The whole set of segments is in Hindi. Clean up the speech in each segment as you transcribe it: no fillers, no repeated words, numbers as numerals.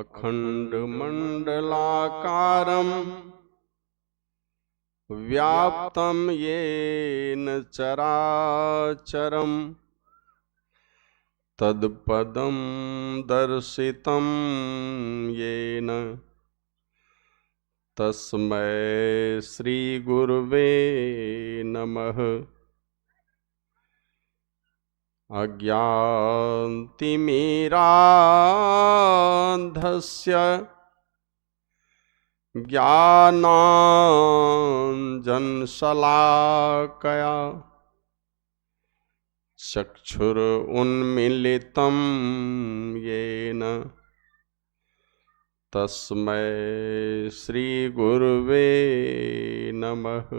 अखण्डमण्डलाकारं व्याप्तं येन चराचरं तत्पदं दर्शितं येन तस्मै श्रीगुरुवे नमः। अज्ञानतिमिरान्धस्य ज्ञानाञ्जनशलाकया चक्षुरुन्मीलितं येन तस्मै श्रीगुरुवे नमः।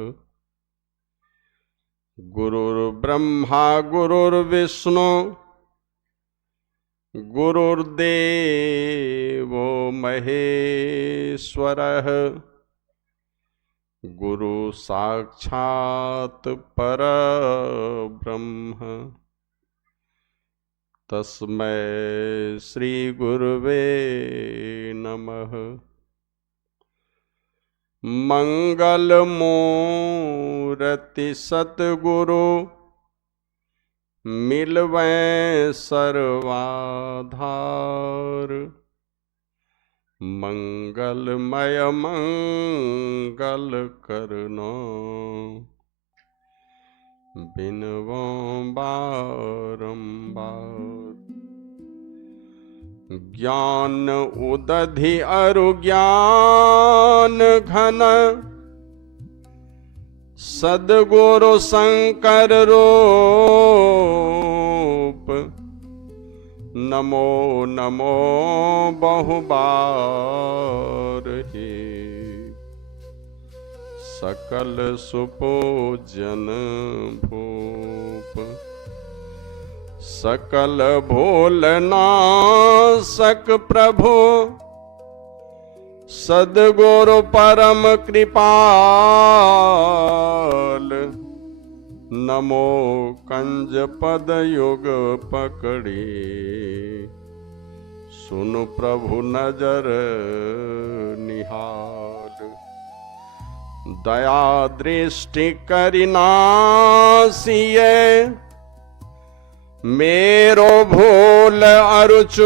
गुरुर्ब्रह्मा गुरुर्विष्णु गुरुर्देवो महेश्वरः गुरु साक्षात् परब्रह्म तस्मै श्री गुरुवे नमः। मंगलमूर्ति सतगुरु मिलवै सर्वाधार मंगलमय मंगल करनो बिनवो बारंबार। ज्ञान उदधि अरु ज्ञान घन सद्गुरु शंकर रूप नमो नमो बहुबार हे। सकल सुपूजन भूप सकल भोलनाशक प्रभु सद्गुरु परम कृपाल नमो कंज पद युग पकड़ी सुन प्रभु नजर निहाल। दया दृष्टि करिनासिए मेरो भूल अरु चूक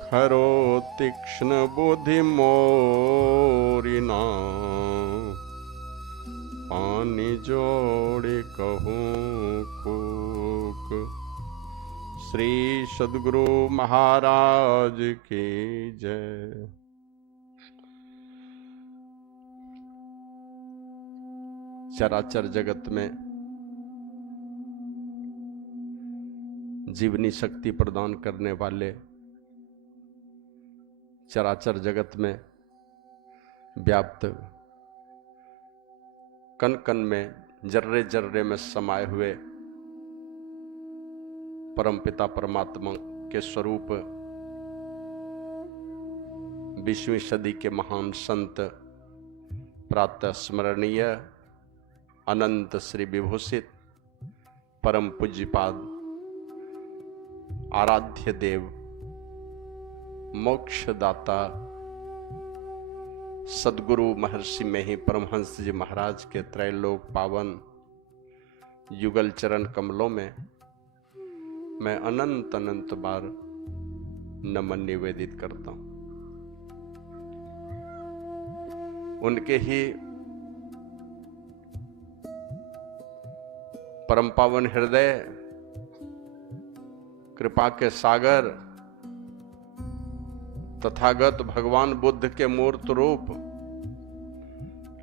खरो तीक्ष्ण बुद्धि मोरिना पानी जोड़े कहूँ कूक। श्री सद्गुरु महाराज की जय। चराचर जगत में जीवनी शक्ति प्रदान करने वाले, चराचर जगत में व्याप्त, कण कण में जर्रे जर्रे में समाये हुए परमपिता परमात्मा के स्वरूप 20वीं सदी के महान संत प्रातः स्मरणीय अनंत श्री विभूषित परम पूज्यपाद आराध्य देव मोक्षदाता सद्गुरु महर्षि में ही परमहंस जी महाराज के त्रैलोक पावन युगल चरण कमलों में मैं अनंत अनंत बार नमन निवेदित करता हूं। उनके ही परम पावन हृदय, कृपा के सागर, तथागत भगवान बुद्ध के मूर्त रूप,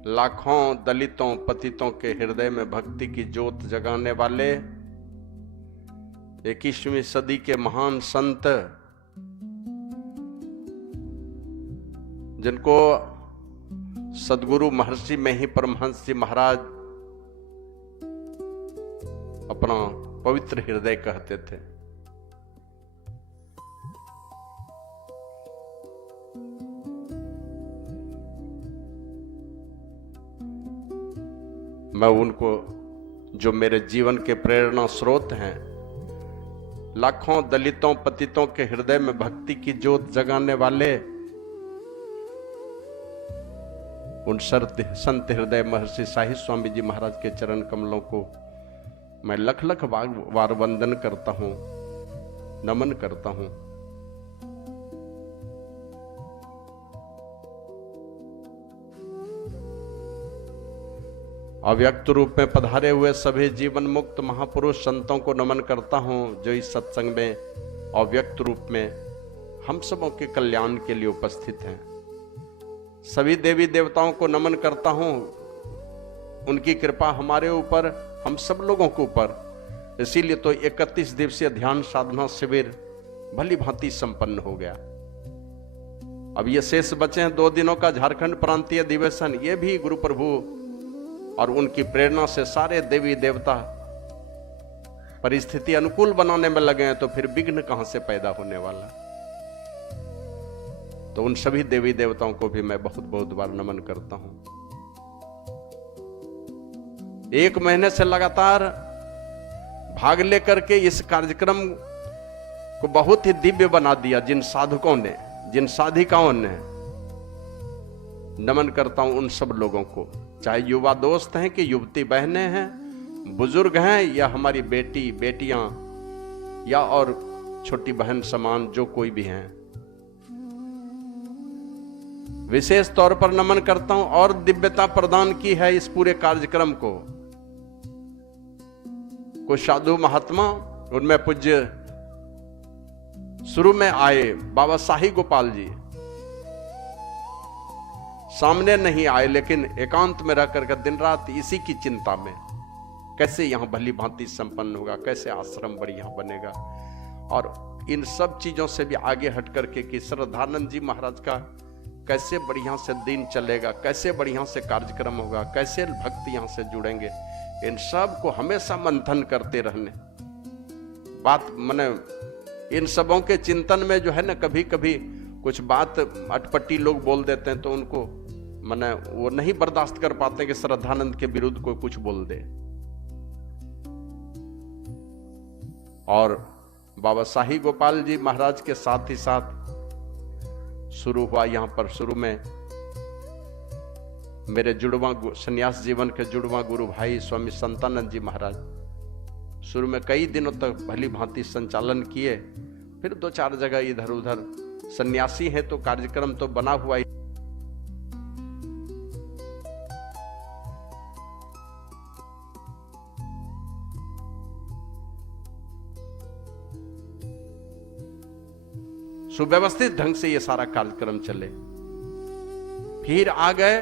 लाखों दलितों पतितों के हृदय में भक्ति की ज्योत जगाने वाले 21वीं सदी के महान संत, जिनको सद्गुरु महर्षि में ही परमहंस जी महाराज अपना पवित्र हृदय कहते थे। मैं उनको, जो मेरे जीवन के प्रेरणा स्रोत हैं, लाखों दलितों पतितों के हृदय में भक्ति की ज्योत जगाने वाले उन संत हृदय महर्षि शाही स्वामी जी महाराज के चरण कमलों को मैं लख लख बार वंदन करता हूं, नमन करता हूं। अव्यक्त रूप में पधारे हुए सभी जीवन मुक्त महापुरुष संतों को नमन करता हूं, जो इस सत्संग में अव्यक्त रूप में हम सबों के कल्याण के लिए उपस्थित हैं। सभी देवी देवताओं को नमन करता हूं, उनकी कृपा हमारे ऊपर, हम सब लोगों के ऊपर। इसीलिए तो 31 दिवसीय ध्यान साधना शिविर भली भांति संपन्न हो गया। अब ये शेष बचे हैं 2 दिनों का झारखंड प्रांतीय अधिवेशन। ये भी गुरु प्रभु और उनकी प्रेरणा से सारे देवी देवता परिस्थिति अनुकूल बनाने में लगे हैं, तो फिर विघ्न कहां से पैदा होने वाला। तो उन सभी देवी देवताओं को भी मैं बहुत बहुत बार नमन करता हूं। 1 महीने से लगातार भाग लेकर के इस कार्यक्रम को बहुत ही दिव्य बना दिया जिन साधकों ने, जिन साधिकाओं ने। नमन करता हूं उन सब लोगों को, चाहे युवा दोस्त हैं कि युवती बहनें हैं, बुजुर्ग हैं या हमारी बेटी बेटियां या और छोटी बहन समान जो कोई भी हैं। विशेष तौर पर नमन करता हूं और दिव्यता प्रदान की है इस पूरे कार्यक्रम को कुछ साधु महात्मा, उनमें पूज्य शुरू में आए बाबा शाही गोपाल जी सामने नहीं आए, लेकिन एकांत में रह करके दिन रात इसी की चिंता में, कैसे यहां भली भांति संपन्न होगा, कैसे आश्रम बढ़िया बनेगा। और इन सब चीजों से भी आगे हट करके कि श्रद्धानंद जी महाराज का कैसे बढ़िया से दिन चलेगा, कैसे बढ़िया से कार्यक्रम होगा, कैसे भक्त यहां से जुड़ेंगे, इन सब को हमेशा मंथन करते रहने। बात माने इन सबों के चिंतन में जो है ना, कभी कभी कुछ बात अटपटी लोग बोल देते हैं, तो उनको माने वो नहीं बर्दाश्त कर पाते कि श्रद्धानंद के विरुद्ध कोई कुछ बोल दे। और बाबा शाही गोपाल जी महाराज के साथ ही साथ शुरू हुआ यहां पर, शुरू में मेरे जुड़वा संन्यास जीवन के जुड़वा गुरु भाई स्वामी संतानंद जी महाराज शुरू में कई दिनों तक भली भांति संचालन किए। फिर 2-4 जगह इधर उधर, सन्यासी है तो कार्यक्रम तो बना हुआ ही। सुव्यवस्थित ढंग से ये सारा कार्यक्रम चले। फिर आ गए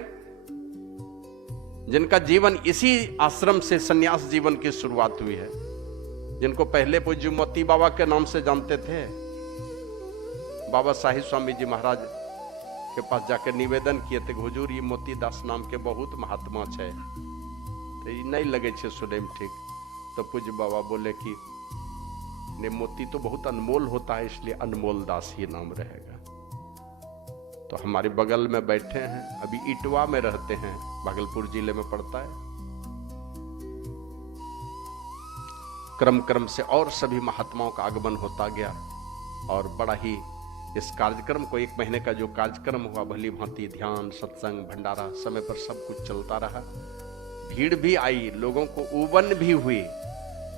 जिनका जीवन इसी आश्रम से सन्यास जीवन की शुरुआत हुई है, जिनको पहले पूज्य मोती बाबा के नाम से जानते थे। बाबा शाही स्वामी जी महाराज के पास जाकर निवेदन किए थे, हुजूर ये मोती दास नाम के बहुत महात्मा है, तो ये नहीं लगे छे सुने में ठीक। तो पूज्य बाबा बोले कि ने मोती तो बहुत अनमोल होता है, इसलिए अनमोल दास ही नाम रहेगा। तो हमारे बगल में बैठे हैं, अभी इटवा में रहते हैं, भागलपुर जिले में पड़ता है। क्रम क्रम से और सभी महात्माओं का आगमन होता गया और बड़ा ही इस कार्यक्रम को 1 महीने का जो कार्यक्रम हुआ, भली भांति ध्यान, सत्संग, भंडारा, समय पर सब कुछ चलता रहा। भीड़ भी आई, लोगों को उबन भी हुई,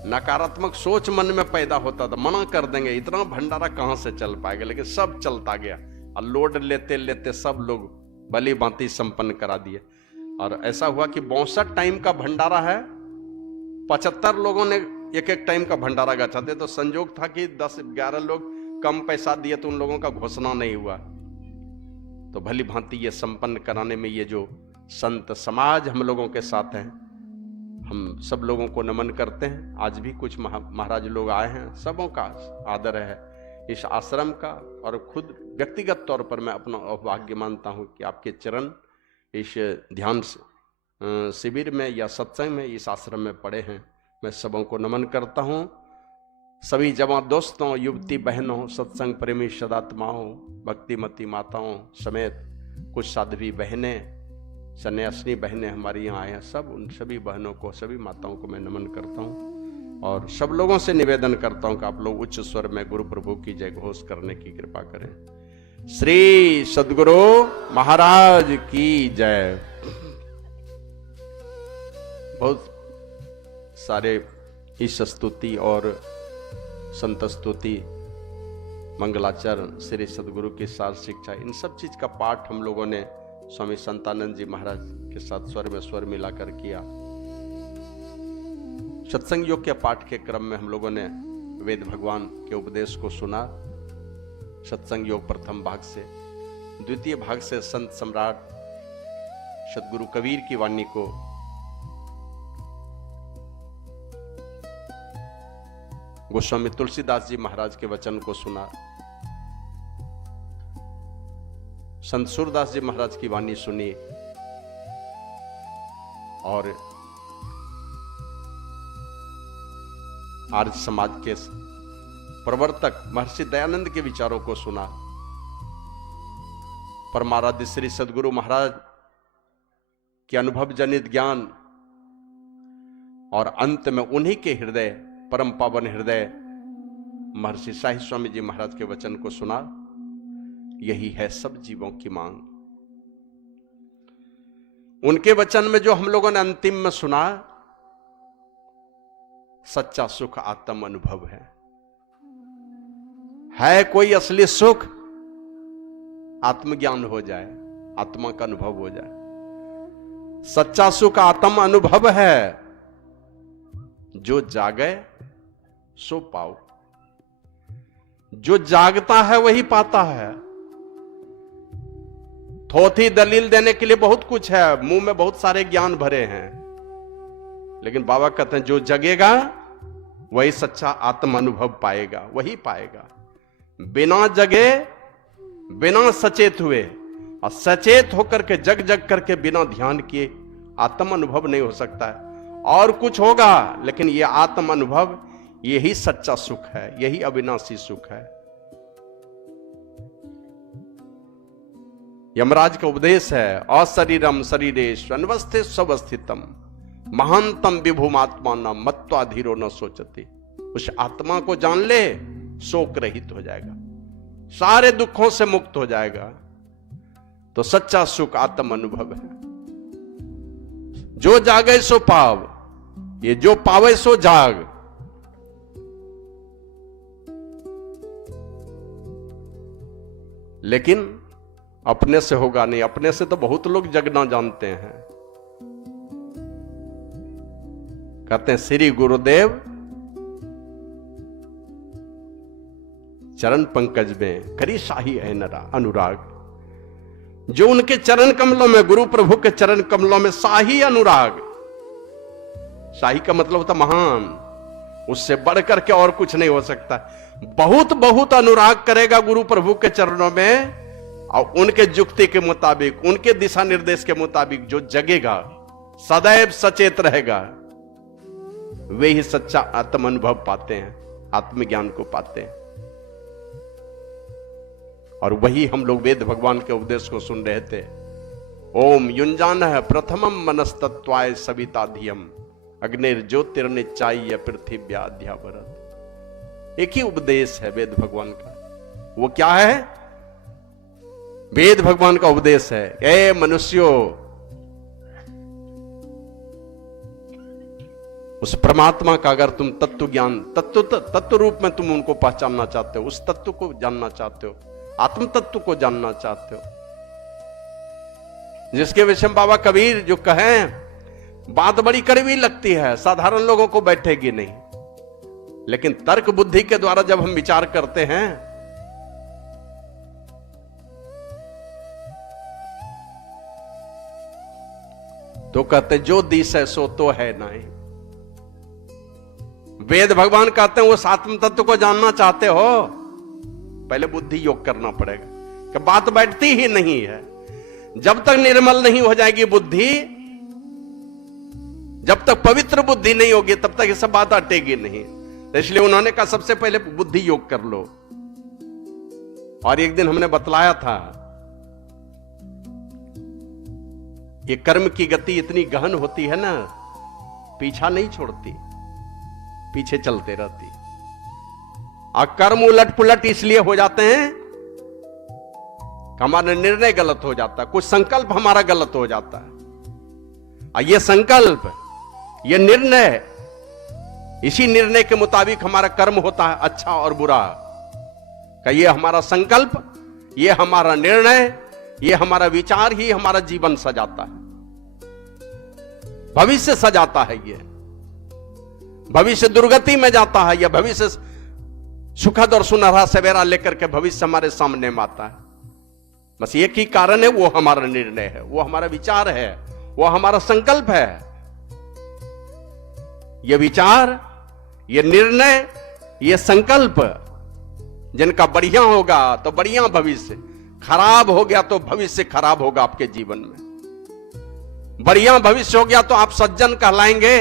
नकारात्मक सोच मन में पैदा होता था, मना कर देंगे, इतना भंडारा कहां से चल पाएगा, लेकिन सब चलता गया और लोड लेते लेते सब लोग भली भांति संपन्न करा दिए। और ऐसा हुआ कि 62 टाइम का भंडारा है, 75 लोगों ने एक टाइम का भंडारा गचा थे। तो संयोग था कि 10-11 लोग कम पैसा दिए, तो उन लोगों का घोषणा नहीं हुआ। तो भली भांति ये संपन्न कराने में ये जो संत समाज हम लोगों के साथ हैं, हम सब लोगों को नमन करते हैं। आज भी कुछ महाराज लोग आए हैं, सबों का आदर है इस आश्रम का। और खुद व्यक्तिगत तौर पर मैं अपना भाग्य मानता हूं कि आपके चरण इस ध्यान शिविर में या सत्संग में इस आश्रम में पड़े हैं। मैं सबों को नमन करता हूं, सभी जवान दोस्तों, युवती बहनों, सत्संग प्रेमी सदात्माओं, भक्तिमती माताओं समेत कुछ साध्वी बहनें, सन्यासिनी बहनें हमारी यहाँ आए हैं, सब उन सभी बहनों को, सभी माताओं को मैं नमन करता हूँ। और सब लोगों से निवेदन करता हूं कि आप लोग उच्च स्वर में गुरु प्रभु की जय घोष करने की कृपा करें। श्री सद्गुरु महाराज की जय। बहुत सारे ईश स्तुति और संत स्तुति, मंगलाचरण, श्री सद्गुरु की सार शिक्षा, इन सब चीज का पाठ हम लोगों ने स्वामी संतानंद जी महाराज के साथ स्वर में स्वर मिलाकर किया। सत्संग योग के पाठ के क्रम में हम लोगों ने वेद भगवान के उपदेश को सुना। सत्संग योग प्रथम भाग से, द्वितीय भाग से संत सम्राट सद्गुरु कबीर की वाणी को गोस्वामी तुलसीदास जी महाराज के वचन को सुना। संत सूरदास जी महाराज की वाणी सुनी और आर्य समाज के प्रवर्तक महर्षि दयानंद के विचारों को सुना। परमाराध्य श्री सद्गुरु महाराज के अनुभव जनित ज्ञान और अंत में उन्हीं के हृदय, परम पावन हृदय महर्षि शाही स्वामी जी महाराज के वचन को सुना। यही है सब जीवों की मांग। उनके वचन में जो हम लोगों ने अंतिम में सुना, सच्चा सुख आत्म अनुभव है कोई असली सुख? आत्मज्ञान हो जाए, आत्मा का अनुभव हो जाए। सच्चा सुख आत्म अनुभव है। जो जागे सो पाओ। जो जागता है वही पाता है। थोथी दलील देने के लिए बहुत कुछ है, मुंह में बहुत सारे ज्ञान भरे हैं, लेकिन बाबा कहते हैं जो जगेगा वही सच्चा आत्म अनुभव पाएगा, वही पाएगा। बिना जगे, बिना सचेत हुए और सचेत होकर के जग जग करके बिना ध्यान किए आत्म अनुभव नहीं हो सकता है। और कुछ होगा, लेकिन यह आत्म अनुभव, यही सच्चा सुख है, यही अविनाशी सुख है। यमराज का उपदेश है, अशरीरम शरीरेश अन्वस्थित स्वस्थितम महानतम विभुमात्मा न मत्वा धीरो न सोचती। उस आत्मा को जान ले, शोक रहित हो जाएगा, सारे दुखों से मुक्त हो जाएगा। तो सच्चा सुख आत्म अनुभव है। जो जागे सो पाव, ये जो पावे सो जाग। लेकिन अपने से होगा नहीं। अपने से तो बहुत लोग जगना जानते हैं। कहते हैं श्री गुरुदेव चरण पंकज में करी शाही अनुराग। जो उनके चरण कमलों में, गुरु प्रभु के चरण कमलों में शाही अनुराग, शाही का मतलब होता महान, उससे बढ़कर के और कुछ नहीं हो सकता। बहुत बहुत अनुराग करेगा गुरु प्रभु के चरणों में, और उनके जुक्ति के मुताबिक, उनके दिशा निर्देश के मुताबिक जो जगेगा, सदैव सचेत रहेगा, वे ही सच्चा आत्म अनुभव पाते हैं, आत्मज्ञान को पाते हैं। और वही हम लोग वेद भगवान के उपदेश को सुन रहे थे। ओम युंजान है प्रथमम मनस्तत्वाय सविता धियम अग्निर ज्योतिर्निचाय पृथिव्याध्यावरत। एक ही उपदेश है वेद भगवान का। वो क्या है? वेद भगवान का उपदेश है, ए मनुष्यों, उस परमात्मा का अगर तुम तत्व ज्ञान, तत्व रूप में तुम उनको पहचानना चाहते हो, उस तत्व को जानना चाहते हो, आत्म तत्व को जानना चाहते हो, जिसके विषय में बाबा कबीर जो कहें, बात बड़ी कड़वी लगती है, साधारण लोगों को बैठेगी नहीं, लेकिन तर्क बुद्धि के द्वारा जब हम विचार करते हैं तो कहते जो दिशे सो तो है नहीं। वेद भगवान कहते हैं उस आत्म तत्व को जानना चाहते हो, पहले बुद्धि योग करना पड़ेगा, कि बात बैठती ही नहीं है। जब तक निर्मल नहीं हो जाएगी बुद्धि, जब तक पवित्र बुद्धि नहीं होगी, तब तक ये सब बात अटेगी नहीं। इसलिए उन्होंने कहा सबसे पहले बुद्धि योग कर लो। और एक दिन हमने बतलाया था, ये कर्म की गति इतनी गहन होती है ना, पीछा नहीं छोड़ती। पीछे चलते रहती है। और कर्म उलट पुलट इसलिए हो जाते हैं कि हमारा निर्णय गलत हो जाता है, कुछ संकल्प हमारा गलत हो जाता है। और ये संकल्प, ये निर्णय, इसी निर्णय के मुताबिक हमारा कर्म होता है, अच्छा और बुरा का। ये हमारा संकल्प, ये हमारा निर्णय, ये हमारा विचार ही हमारा जीवन सजाता है, भविष्य सजाता है। ये भविष्य दुर्गति में जाता है, या भविष्य सुखद और सुनहरा सवेरा लेकर के भविष्य हमारे सामने में आता है। बस एक ही कारण है, वो हमारा निर्णय है, वो हमारा विचार है, वो हमारा संकल्प है। ये विचार, ये निर्णय, ये संकल्प जिनका बढ़िया होगा तो बढ़िया भविष्य, खराब हो गया तो भविष्य खराब होगा आपके जीवन में। बढ़िया भविष्य हो गया तो आप सज्जन कहलाएंगे,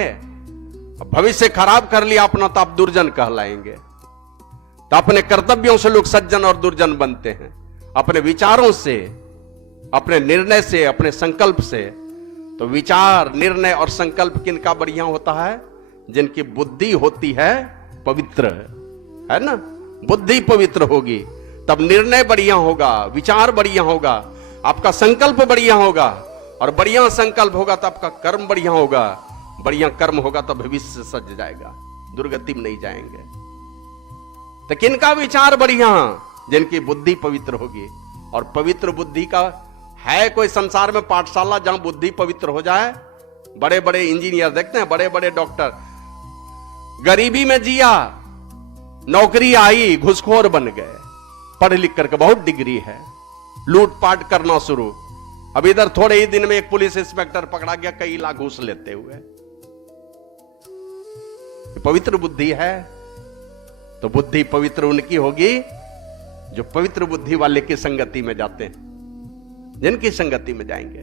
भविष्य खराब कर लिया अपना तो आप दुर्जन कहलाएंगे। तो अपने कर्तव्यों से लोग सज्जन और दुर्जन बनते हैं, अपने विचारों से, अपने निर्णय से, अपने संकल्प से। तो विचार, निर्णय और संकल्प किनका बढ़िया होता है? जिनकी बुद्धि होती है पवित्र, है ना। बुद्धि पवित्र होगी तब निर्णय बढ़िया होगा, विचार बढ़िया होगा, आपका संकल्प बढ़िया होगा, और बढ़िया संकल्प होगा तो आपका कर्म बढ़िया होगा, बढ़िया कर्म होगा तो भविष्य सज जाएगा, दुर्गति में नहीं जाएंगे। तो किनका विचार बढ़िया? जिनकी बुद्धि पवित्र होगी। और पवित्र बुद्धि का है कोई संसार में पाठशाला जहां बुद्धि पवित्र हो जाए? बड़े बड़े इंजीनियर देखते हैं, बड़े बड़े डॉक्टर, गरीबी में जिया, नौकरी आई, घुसखोर बन गए, पढ़ लिख करके बहुत डिग्री है, लूटपाट करना शुरू। अब इधर थोड़े ही दिन में एक पुलिस इंस्पेक्टर पकड़ा गया कई लाख घूस लेते हुए। पवित्र बुद्धि है। तो बुद्धि पवित्र उनकी होगी जो पवित्र बुद्धि वाले की संगति में जाते हैं, जिनकी संगति में जाएंगे।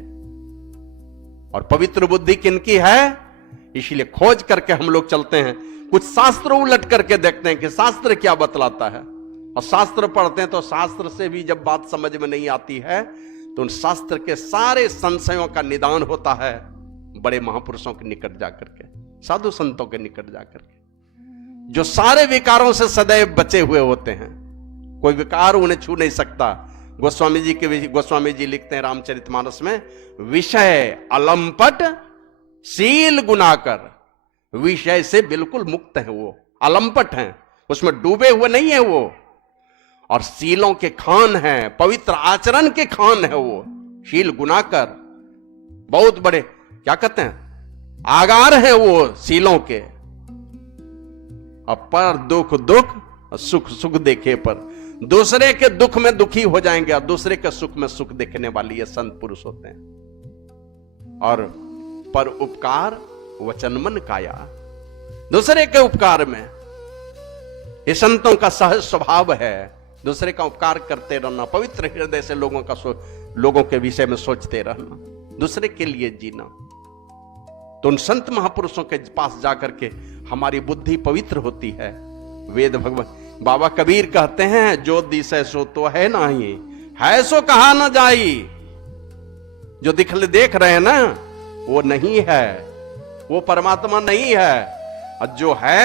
और पवित्र बुद्धि किनकी है? इसलिए खोज करके हम लोग चलते हैं, कुछ शास्त्र उलट करके देखते हैं कि शास्त्र क्या बतलाता है। और शास्त्र पढ़ते हैं तो शास्त्र से भी जब बात समझ में नहीं आती है तो उन शास्त्र के सारे संशयों का निदान होता है बड़े महापुरुषों के निकट जाकर के, साधु संतों के निकट जाकर के, जो सारे विकारों से सदैव बचे हुए होते हैं। कोई विकार उन्हें छू नहीं सकता। गोस्वामी जी लिखते हैं रामचरितमानस में, विषय अलंपट शील गुनाकर, विषय से बिल्कुल मुक्त है वो, अलंपट हैं, उसमें डूबे हुए नहीं है वो। और शीलों के खान हैं, पवित्र आचरण के खान है वो, शील गुनाकर, बहुत बड़े क्या कहते हैं, आगार हैं वो शीलों के। अब पर दुख दुख, सुख सुख देखे पर, दूसरे के दुख में दुखी हो जाएंगे और दूसरे के सुख में सुख देखने वाली ये संत पुरुष होते हैं। और पर उपकार वचन मन काया, दूसरे के उपकार में, ये संतों का सहज स्वभाव है, दूसरे का उपकार करते रहना, पवित्र हृदय से लोगों के विषय में सोचते रहना, दूसरे के लिए जीना। तो उन संत महापुरुषों के पास जाकर के हमारी बुद्धि पवित्र होती है। वेद भगवान बाबा कबीर कहते हैं, जो दिसे सो तो है नहीं, है सो कहा ना जाई। जो देख रहे हैं ना वो नहीं है, वो परमात्मा नहीं है। और जो है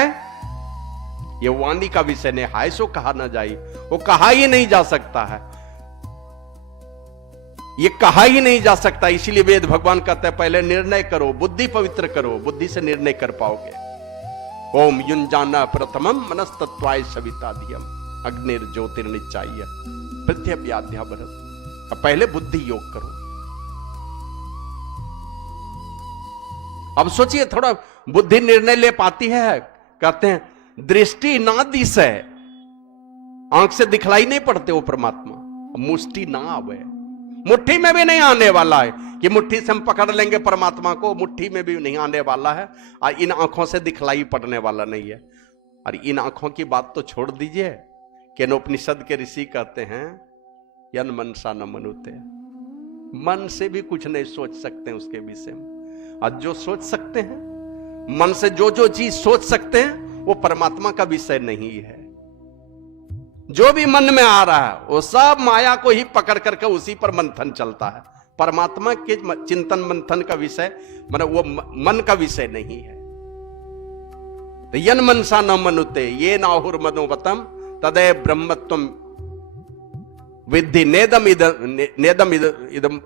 ये वाणी का विषय ने, हाय सो कहा ना जाई, वो कहा ही नहीं जा सकता है, ये कहा ही नहीं जा सकता। इसीलिए वेद भगवान कहते हैं पहले निर्णय करो, बुद्धि पवित्र करो, बुद्धि से निर्णय कर पाओगे। ओम युंजाना प्रथमम मनस्तत्वाय सविताधियम अग्निर ज्योतिर्निचाय पृथ्व्याध्या भरत। पहले बुद्धि योग करो। अब सोचिए, थोड़ा बुद्धि निर्णय ले पाती है? कहते हैं दृष्टि ना दिसे, आंख से दिखलाई नहीं पड़ते वो परमात्मा, मुष्टि ना आवे, मुट्ठी में भी नहीं आने वाला है कि मुट्ठी से हम पकड़ लेंगे परमात्मा को, मुट्ठी में भी नहीं आने वाला है। और इन आंखों से दिखलाई पड़ने वाला नहीं है। और इन आंखों की बात तो छोड़ दीजिए, केनोपनिषद के ऋषि कहते हैं यन मनसा न मनुते, मन से भी कुछ नहीं सोच सकते हैं उसके विषय में। और जो सोच सकते हैं, मन से जो चीज सोच सकते हैं वो परमात्मा का विषय नहीं है। जो भी मन में आ रहा है वो सब माया को ही पकड़ करके उसी पर मंथन चलता है। परमात्मा के चिंतन मंथन का विषय, मतलब वो मन का विषय नहीं है। तो यन मनसा न मनुते ये नाहुर मनोवतम तदय ब्रह्मत्वम विद्धि नेदम इदम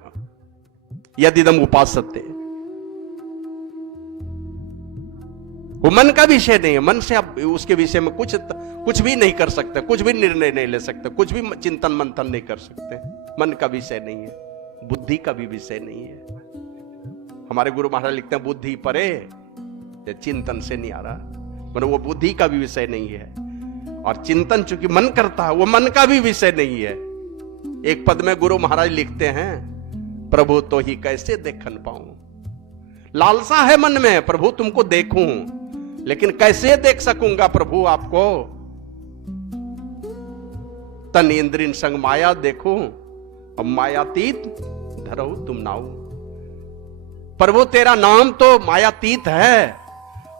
यदिदम उपासते। वो मन का विषय नहीं है, मन से आप उसके विषय में कुछ भी नहीं कर सकते, कुछ भी निर्णय नहीं ले सकते, कुछ भी चिंतन मंथन नहीं कर सकते। मन का विषय नहीं है, बुद्धि का भी विषय नहीं है। हमारे गुरु महाराज लिखते हैं बुद्धि परे, चिंतन से नहीं आ रहा, मतलब वो बुद्धि का भी विषय नहीं है। और चिंतन चूंकि मन करता है, वो मन का भी विषय नहीं है। एक पद में गुरु महाराज लिखते हैं, प्रभु तो ही कैसे देखन पाऊं। लालसा है मन में, प्रभु तुमको देखूं, लेकिन कैसे देख सकूंगा प्रभु आपको। तन इंद्रिन संग माया देखूं, अब मायातीत धरो तुम नाऊ। प्रभु तेरा नाम तो मायातीत है,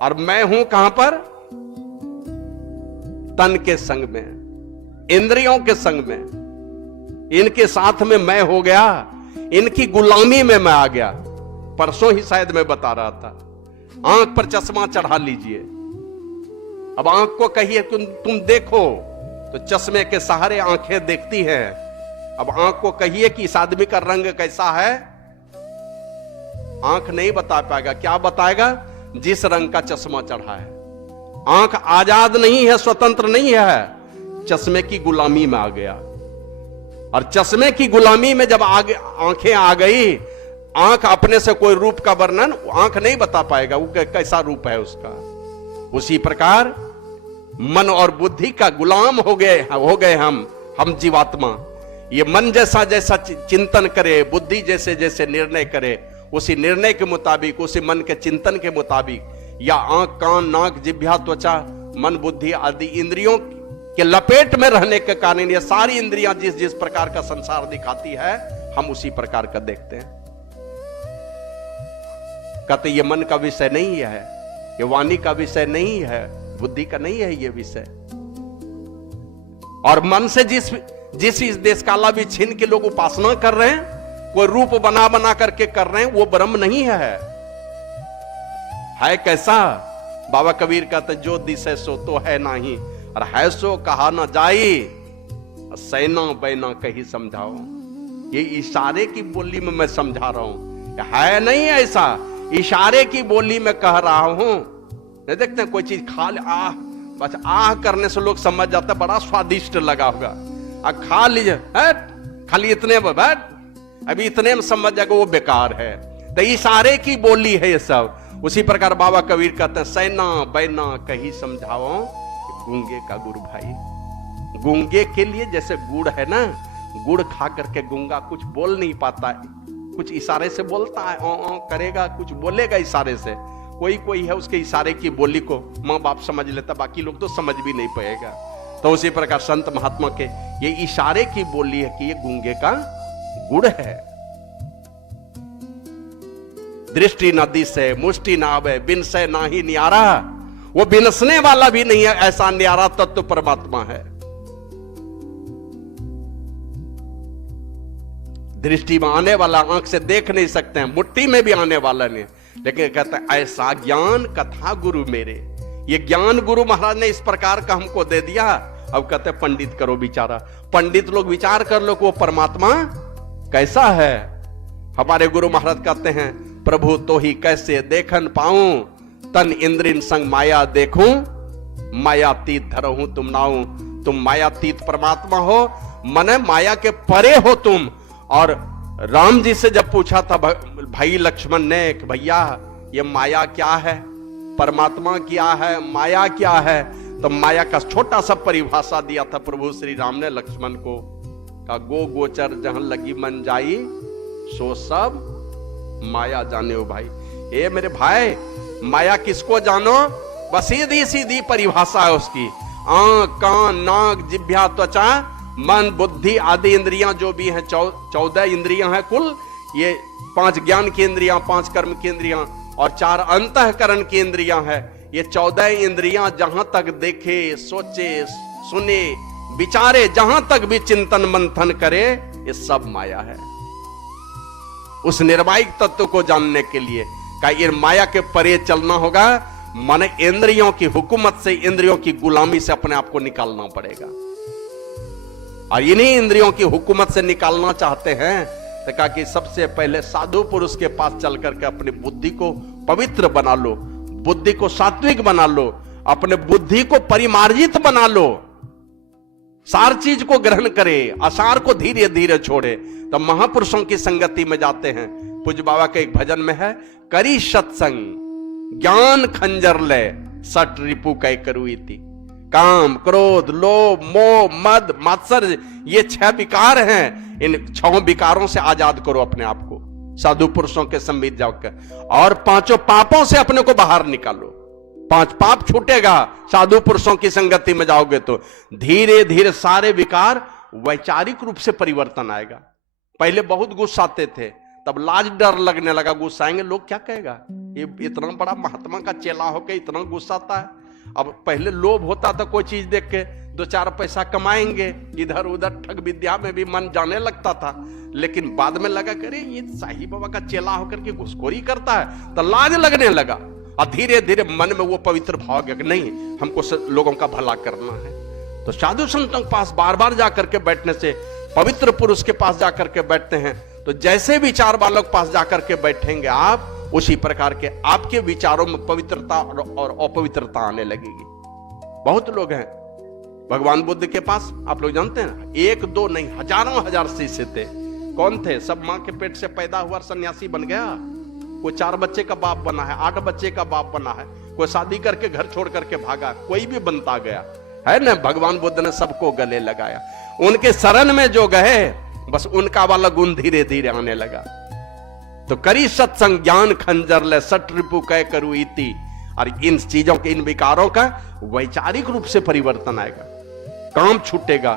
और मैं हूं कहां पर? तन के संग में, इंद्रियों के संग में, इनके साथ में मैं हो गया, इनकी गुलामी में मैं आ गया। परसों ही शायद मैं बता रहा था, आंख पर चश्मा चढ़ा लीजिए। अब आंख को कहिए तुम देखो, तो चश्मे के सहारे आंखें देखती हैं। अब आंख को कहिए कि इस आदमी का रंग कैसा है, आंख नहीं बता पाएगा। क्या बताएगा? जिस रंग का चश्मा चढ़ा है। आंख आजाद नहीं है, स्वतंत्र नहीं है, चश्मे की गुलामी में आ गया। और चश्मे की गुलामी में जब आंखें आ गई, आंख अपने से कोई रूप का वर्णन आंख नहीं बता पाएगा, वो कैसा रूप है उसका। उसी प्रकार मन और बुद्धि का गुलाम हो गए हम जीवात्मा। ये मन जैसा जैसा चिंतन करे, बुद्धि जैसे जैसे निर्णय करे, उसी निर्णय के मुताबिक, उसी मन के चिंतन के मुताबिक, या आंख कान नाक जिह्वा त्वचा मन बुद्धि आदि इंद्रियों के लपेट में रहने के कारण ये सारी इंद्रियां जिस जिस प्रकार का संसार दिखाती है, हम उसी प्रकार का देखते हैं। कहते ये मन का विषय नहीं है, ये वाणी का विषय नहीं है, बुद्धि का नहीं है ये विषय। और मन से जिस इस देश काला भी छीन के लोग उपासना कर रहे हैं, कोई रूप बना बना करके कर रहे हैं, वो ब्रह्म नहीं है कैसा? बाबा कबीर कहते जो दिशे सो तो है नहीं, और है सो कहा ना जाई, सैना बैना कहीं समझाओ। ये इशारे की बोली में मैं समझा रहा हूं, है नहीं ऐसा, इशारे की बोली में कह रहा हूं। नहीं देखते हैं कोई चीज खा ले, आह बस आह करने से लोग समझ जाते हैं बड़ा स्वादिष्ट लगा होगा, खा लीजिए, खाली इतने में बैठ, अभी इतने में समझ जाएगा वो बेकार है। तो इशारे की बोली है ये सब। उसी प्रकार बाबा कबीर कहते हैं सैना बैना कहीं समझाओ, गूंगे का गुड़ भाई। गूंगे के लिए जैसे गुड़ है ना, गुड़ खा करके गूंगा कुछ बोल नहीं पाता है, कुछ इशारे से बोलता है, ओ करेगा, कुछ बोलेगा इशारे से। कोई है उसके इशारे की बोली को माँ बाप समझ लेता, बाकी लोग तो समझ भी नहीं पाएगा। तो उसी प्रकार संत महात्मा के ये इशारे की बोली है कि ये गूंगे का गुड़ है। दृष्टि न दिसे मुष्टि ना आवे, बिन से ना ही न्यारा, वो बिनसने वाला भी नहीं है, ऐसा न्यारा तत्व परमात्मा है। दृष्टि में आने वाला, आंख से देख नहीं सकते हैं, मुट्ठी में भी आने वाला नहीं, लेकिन कहते हैं ऐसा ज्ञान कथा गुरु मेरे। ये ज्ञान गुरु महाराज ने इस प्रकार का हमको दे दिया। अब कहते हैं पंडित करो विचारा, पंडित लोग विचार कर लो कि वो परमात्मा कैसा है। हमारे गुरु महाराज कहते हैं प्रभु तो ही कैसे देखन पाऊं, तन इंद्रिन संग माया देखूं, मायातीत धरहूं तुम नाऊं। तुम मायातीत परमात्मा हो, मन माया के परे हो तुम। और राम जी से जब पूछा था भाई लक्ष्मण ने कि भैया ये माया क्या है, परमात्मा क्या है, माया क्या है, तो माया का छोटा सा परिभाषा दिया था प्रभु श्री राम ने लक्ष्मण को। का गो गोचर जहां लगी मन जाई, सो सब माया जाने हो भाई। ये मेरे भाई माया किसको जानो, बस सीधी सीधी परिभाषा है उसकी। आंख कान नाक जिह्वा त्वचा मन बुद्धि आदि इंद्रियां जो भी हैं, 14 इंद्रियां हैं कुल। ये 5 ज्ञान की इंद्रियां, 5 कर्म की इंद्रियां और 4 अंतःकरण की इंद्रियां हैं। ये 14 इंद्रियां जहां तक देखे, सोचे, सुने, विचारे, जहां तक भी चिंतन मंथन करे, ये सब माया है। उस निर्मायिक तत्व को जानने के लिए का ये माया के परे चलना होगा। माने इंद्रियों की हुकूमत से, इंद्रियों की गुलामी से अपने आप को निकालना पड़ेगा। और इन्हीं इंद्रियों की हुकूमत से निकालना चाहते हैं तो कहा कि सबसे पहले साधु पुरुष के पास चल करके अपनी बुद्धि को पवित्र बना लो, बुद्धि को सात्विक बना लो, अपने बुद्धि को परिमार्जित बना लो, सार चीज को ग्रहण करे, असार को धीरे धीरे छोड़े। तो महापुरुषों की संगति में जाते हैं। पूज्य बाबा के एक भजन में है, करी सत्संग ज्ञान खंजर ले सट रिपु कै करू इति। काम, क्रोध, लोभ, मोह, मद, मात्सर्य, ये 6 विकार हैं। इन 6 विकारों से आजाद करो अपने आप को, साधु पुरुषों के संबित जाकर, और 5 पापों से अपने को बाहर निकालो। 5 पाप छूटेगा साधु पुरुषों की संगति में जाओगे तो धीरे धीरे सारे विकार वैचारिक रूप से परिवर्तन आएगा। पहले बहुत गुस्साते थे, तब लाज डर लगने लगा, गुस्साएंगे लोग क्या कहेगा, ये इतना बड़ा महात्मा का चेला होकर इतना गुस्साता है। अब पहले लोभ होता था, कोई चीज देख के 2-4 पैसा कमाएंगे, इधर उधर ठग विद्या में भी मन जाने लगता था। लेकिन बाद में लगा करे ये साईं बाबा का चेला होकर के घुसखोरी करता है, तो लाज लगने लगा। और धीरे धीरे मन में वो पवित्र भाव गया कि नहीं, हमको लोगों का भला करना है। तो साधु संतों के पास बार बार जाकर के बैठने से, पवित्र पुरुष के पास जाकर के बैठते हैं तो जैसे विचार वालों के पास जाकर के बैठेंगे आप, उसी प्रकार के आपके विचारों में पवित्रता और अपवित्रता आने लगेगी। बहुत लोग हैं भगवान बुद्ध के पास, आप लोग जानते हैं ना, 1-2 नहीं, हजारों हजार शिष्य थे। कौन थे? सब मां के पेट से पैदा हुआ सन्यासी बन गया, कोई 4 बच्चे का बाप बना है, 8 बच्चे का बाप बना है, कोई शादी करके घर छोड़ करके भागा, कोई भी बनता गया है ना। भगवान बुद्ध ने सबको गले लगाया, उनके शरण में जो गए बस उनका वाला गुण धीरे धीरे आने लगा। तो करी सत्संग ज्ञान खंजर ले सट रिपु कै करू इति। और इन चीजों के, इन विकारों का वैचारिक रूप से परिवर्तन आएगा, काम छूटेगा।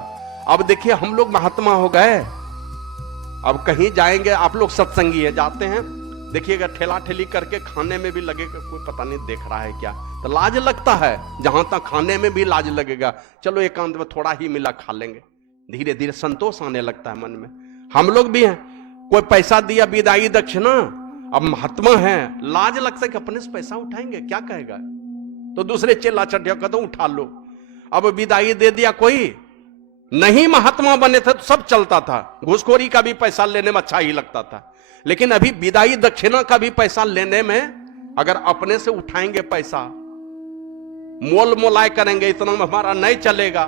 अब देखिए हम लोग महात्मा हो गए, अब कहीं जाएंगे, आप लोग सत्संगी है, जाते हैं, देखिएगा ठेला ठेली करके खाने में भी लगेगा कोई पता नहीं देख रहा है क्या, तो लाज लगता है। जहां तक खाने में भी लाज लगेगा, चलो एकांत में थोड़ा ही मिला खा लेंगे, धीरे धीरे संतोष आने लगता है मन में। हम लोग भी हैं, कोई पैसा दिया विदाई दक्षिणा, अब महात्मा है, लाज लगता है कि अपने से पैसा उठाएंगे क्या कहेगा, तो दूसरे चेला चढ़िया कहते उठा लो। अब विदाई दे दिया, कोई नहीं महात्मा बने थे तो सब चलता था, घूसखोरी का भी पैसा लेने में अच्छा ही लगता था। लेकिन अभी विदाई दक्षिणा का भी पैसा लेने में अगर अपने से उठाएंगे पैसा, मोल मोलाय करेंगे, इतना में हमारा नहीं चलेगा,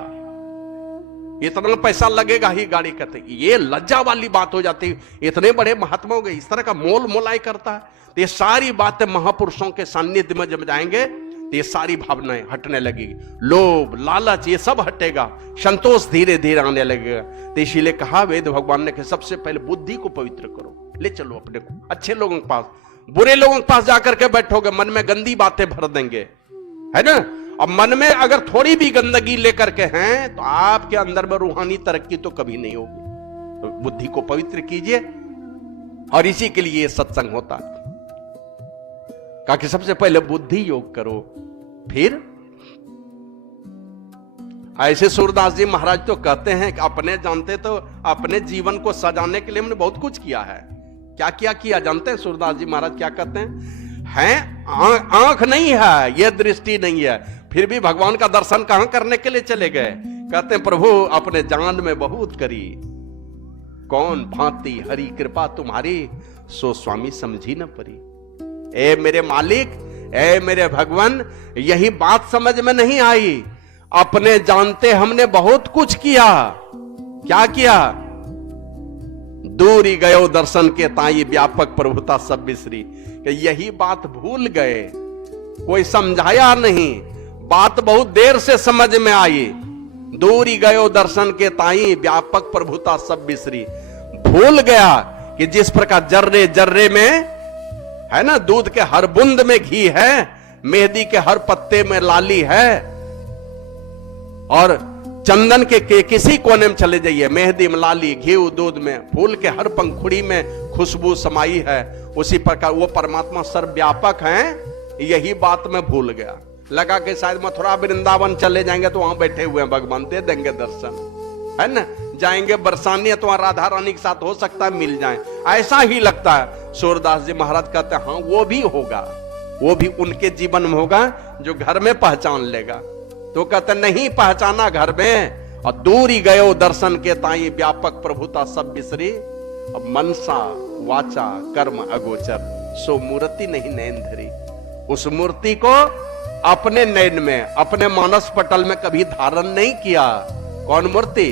इतना पैसा लगेगा ही गाड़ी करते, ये लज्जा वाली बात हो जाती है। इतने बड़े महात्मा हो गए, इस तरह का मोल मोलाई करता है। तो ये सारी बातें महापुरुषों के सानिध्य में जब जाएंगे तो ये सारी भावनाएं हटने लगेगी, लोभ लालच ये सब हटेगा, संतोष धीरे धीरे आने लगेगा। तो इसीलिए कहा वेद भगवान ने कि सबसे पहले बुद्धि को पवित्र करो, ले चलो अपने को अच्छे लोगों के पास। बुरे लोगों के पास जाकर के बैठोगे, मन में गंदी बातें भर देंगे, है ना। अब मन में अगर थोड़ी भी गंदगी लेकर के हैं तो आपके अंदर में रूहानी तरक्की तो कभी नहीं होगी। तो बुद्धि को पवित्र कीजिए, और इसी के लिए सत्संग होता है। कहा कि सबसे पहले बुद्धि योग करो, फिर ऐसे सूरदास जी महाराज तो कहते हैं कि अपने जानते तो अपने जीवन को सजाने के लिए हमने बहुत कुछ किया है। क्या क्या किया जानते हैं सूरदास जी महाराज क्या कहते हैं? आंख नहीं है, यह दृष्टि नहीं है, फिर भी भगवान का दर्शन कहां करने के लिए चले गए? कहते हैं प्रभु अपने जान में बहुत करी, कौन भांति हरि कृपा तुम्हारी, सो स्वामी समझी न परी। ए मेरे मालिक, ए मेरे भगवान, यही बात समझ में नहीं आई, अपने जानते हमने बहुत कुछ किया। क्या किया? दूर ही गयो दर्शन के ताई, व्यापक प्रभुता सब बिसरी। यही बात भूल गए, कोई समझाया नहीं, बात बहुत देर से समझ में आई। दूर ही गयो दर्शन के ताई, व्यापक प्रभुता सब बिसरी। भूल गया कि जिस प्रकार जर्रे जर्रे में है ना, दूध के हर बूंद में घी है, मेहंदी के हर पत्ते में लाली है, और चंदन के किसी कोने में चले जाइए, मेहंदी में लाली, घी दूध में, फूल के हर पंखुड़ी में खुशबू समाई है। उसी प्रकार वो परमात्मा सर्वव्यापक हैं, यही बात में भूल गया। लगा कि शायद मथुरा वृंदावन चले जाएंगे तो वहां बैठे हुए हैं भगवान, दे देंगे दर्शन, है ना। जाएंगे बरसाने तो वहां राधा रानी के साथ हो सकता है मिल जाए, ऐसा ही लगता है। सूरदास जी महाराज कहते हैं हाँ वो भी होगा, वो भी उनके जीवन में होगा जो घर में पहचान लेगा। तो कहते नहीं पहचाना घर में और दूर ही गयो दर्शन के ताई व्यापक प्रभुता सब बिसरी। अब मनसा वाचा कर्म अगोचर सो मूर्ति नहीं नैन धरी। उस मूर्ति को अपने नैन में अपने मानस पटल में कभी धारण नहीं किया। कौन मूर्ति?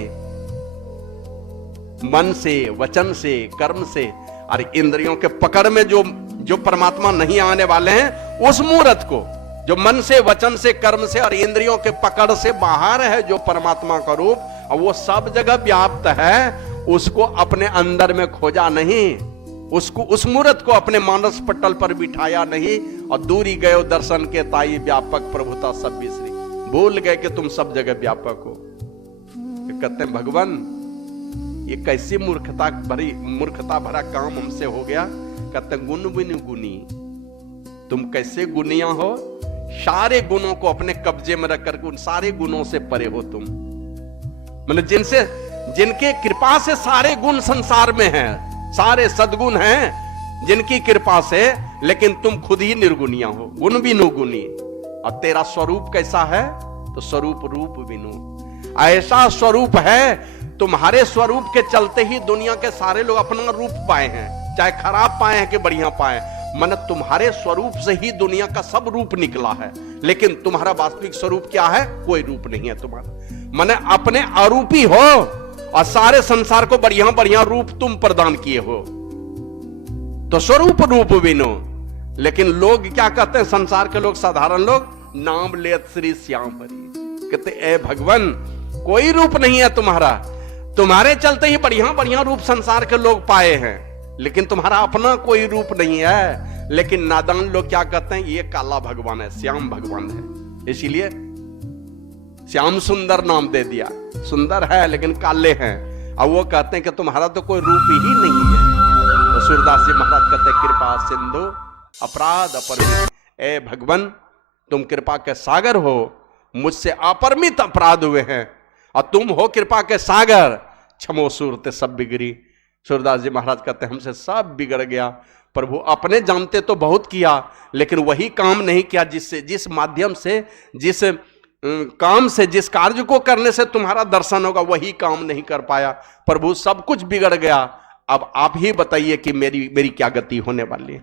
मन से वचन से कर्म से और इंद्रियों के पकड़ में जो परमात्मा नहीं आने वाले हैं, उस मूर्त को जो मन से वचन से कर्म से और इंद्रियों के पकड़ से बाहर है, जो परमात्मा का रूप और वो सब जगह व्याप्त है, उसको अपने अंदर में खोजा नहीं, उसको उस मूर्त को अपने मानस पटल पर बिठाया नहीं और दूरी गए दर्शन के ताई व्यापक प्रभुता सब बिसरी। भूल गए कि तुम सब जगह व्यापक हो। कहते हैं भगवान ये कैसी मूर्खता भरा काम हमसे हो गया। कहते हैं गुण बिन गुनी, तुम कैसे गुनिया हो। सारे गुणों को अपने कब्जे में रख करके उन सारे गुणों से परे हो तुम। मतलब जिनके कृपा से सारे गुण संसार में हैं, सारे सद्गुण हैं जिनकी कृपा से, लेकिन तुम खुद ही निर्गुनिया हो, गुण बिनु गुनी। और तेरा स्वरूप कैसा है? तो स्वरूप रूप बिनु। ऐसा स्वरूप है, तुम्हारे स्वरूप के चलते ही दुनिया के सारे लोग अपना रूप पाए हैं, चाहे खराब पाए हैं कि बढ़िया पाए। मन तुम्हारे स्वरूप से ही दुनिया का सब रूप निकला है, लेकिन तुम्हारा वास्तविक स्वरूप क्या है? कोई रूप नहीं है तुम्हारा। मन अपने आरूपी हो और सारे संसार को बढ़िया बढ़िया रूप तुम प्रदान किए हो, तो स्वरूप रूप बिनो। लेकिन लोग क्या कहते हैं? संसार के लोग, साधारण लोग, नाम लेत श्री श्याम हरि। कहते ए भगवान कोई रूप नहीं है तुम्हारा, तुम्हारे चलते ही बढ़िया बढ़िया रूप संसार के लोग पाए हैं, लेकिन तुम्हारा अपना कोई रूप नहीं है। लेकिन नादान लोग क्या कहते हैं? ये काला भगवान है, श्याम भगवान है, इसीलिए श्याम सुंदर नाम दे दिया। सुंदर है लेकिन काले हैं, और वो कहते हैं कि तुम्हारा तो कोई रूप ही नहीं है। तो सूरदास जी महाराज कहते हैं कृपा सिंधु अपराध अपरिमित। ए भगवान तुम कृपा के सागर हो, मुझसे अपरिमित अपराध हुए हैं और तुम हो कृपा के सागर। क्षमो सूरते सब बिगड़ी। सूरदास जी महाराज कहते हैं हमसे सब बिगड़ गया। प्रभु अपने जानते तो बहुत किया, लेकिन वही काम नहीं किया जिस माध्यम से, जिस काम से, जिस कार्य को करने से तुम्हारा दर्शन होगा, वही काम नहीं कर पाया। प्रभु सब कुछ बिगड़ गया। अब आप ही बताइए कि मेरी क्या गति होने वाली है।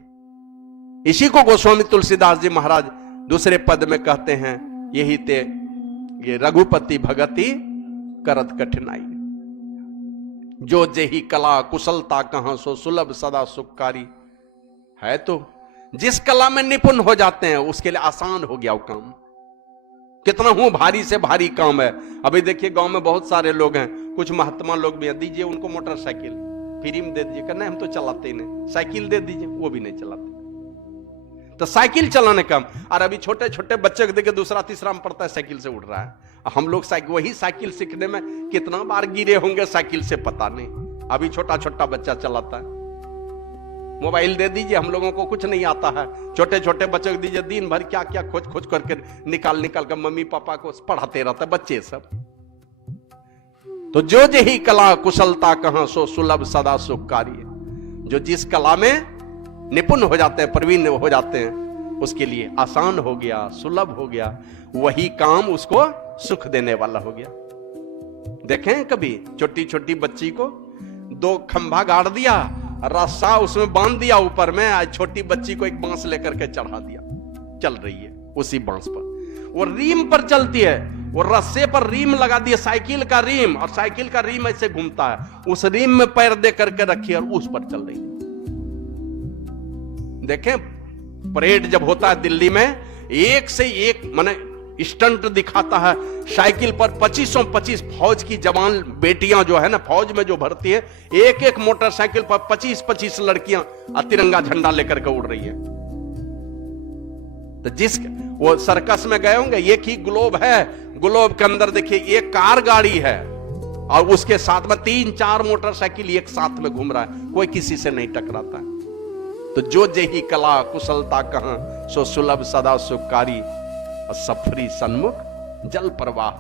इसी को गोस्वामी तुलसीदास जी महाराज दूसरे पद में कहते हैं, यही ते ये रघुपति भगति करत कठिनाई। जो जेही कला कुशलता कहां सो सुलभ सदा सुखकारी। है तो जिस कला में निपुण हो जाते हैं उसके लिए आसान हो गया वो काम। कितना हूं भारी से भारी काम है। अभी देखिए गांव में बहुत सारे लोग हैं, कुछ महात्मा लोग भी हैं, दीजिए उनको मोटरसाइकिल फ्री में दे दीजिए, कहना हम तो चलाते ही नहीं। साइकिल दे दीजिए, वो भी नहीं चलाते। तो साइकिल चलाने कम, और अभी छोटे छोटे बच्चे को देखिए दूसरा तीसरा में पड़ता है साइकिल से उड़ रहा है। हम लोग वही साइकिल सीखने में कितना बार गिरे होंगे साइकिल से पता नहीं। अभी छोटा छोटा बच्चा चलाता है। मोबाइल दे दीजिए, हम लोगों को कुछ नहीं आता है। छोटे छोटे बच्चे को दीजिए, दिन भर क्या क्या खोज खोज करके निकाल कर मम्मी पापा को पढ़ाते रहते बच्चे सब। तो जो जही कला कुशलता कहां सो सुलभ सदा सुखकारी। जो जिस कला में निपुण हो जाते हैं, प्रवीण हो जाते हैं, उसके लिए आसान हो गया, सुलभ हो गया, वही काम उसको सुख देने वाला हो गया। देखें कभी छोटी छोटी बच्ची को 2 खंभा गाड़ दिया, रस्सा उसमें बांध दिया ऊपर में, आज छोटी बच्ची को एक बांस लेकर के चढ़ा दिया, चल रही है उसी बांस पर। वो रीम पर चलती है, वो रस्से पर रीम लगा दिया, साइकिल का रीम, और साइकिल का रीम ऐसे घूमता है, उस रीम में पैर दे करके रखी और उस पर चल रही है। देखें परेड जब होता है दिल्ली में, एक से एक माने स्टंट दिखाता है। साइकिल पर 25 फौज की जवान बेटियां जो है ना, फौज में जो भर्ती है, एक एक मोटरसाइकिल पर 25 लड़कियां तिरंगा झंडा लेकर के उड़ रही है। तो जिस वो सर्कस में गए होंगे, एक ही ग्लोब है, ग्लोब के अंदर देखिए एक कार गाड़ी है और उसके साथ में 3-4 मोटरसाइकिल एक साथ में घूम रहा है, कोई किसी से नहीं टकराता है। तो जो जेही कला कुशलता कहां सो सुलभ सदा सुखकारी। सफरी सन्मुख जल प्रवाह,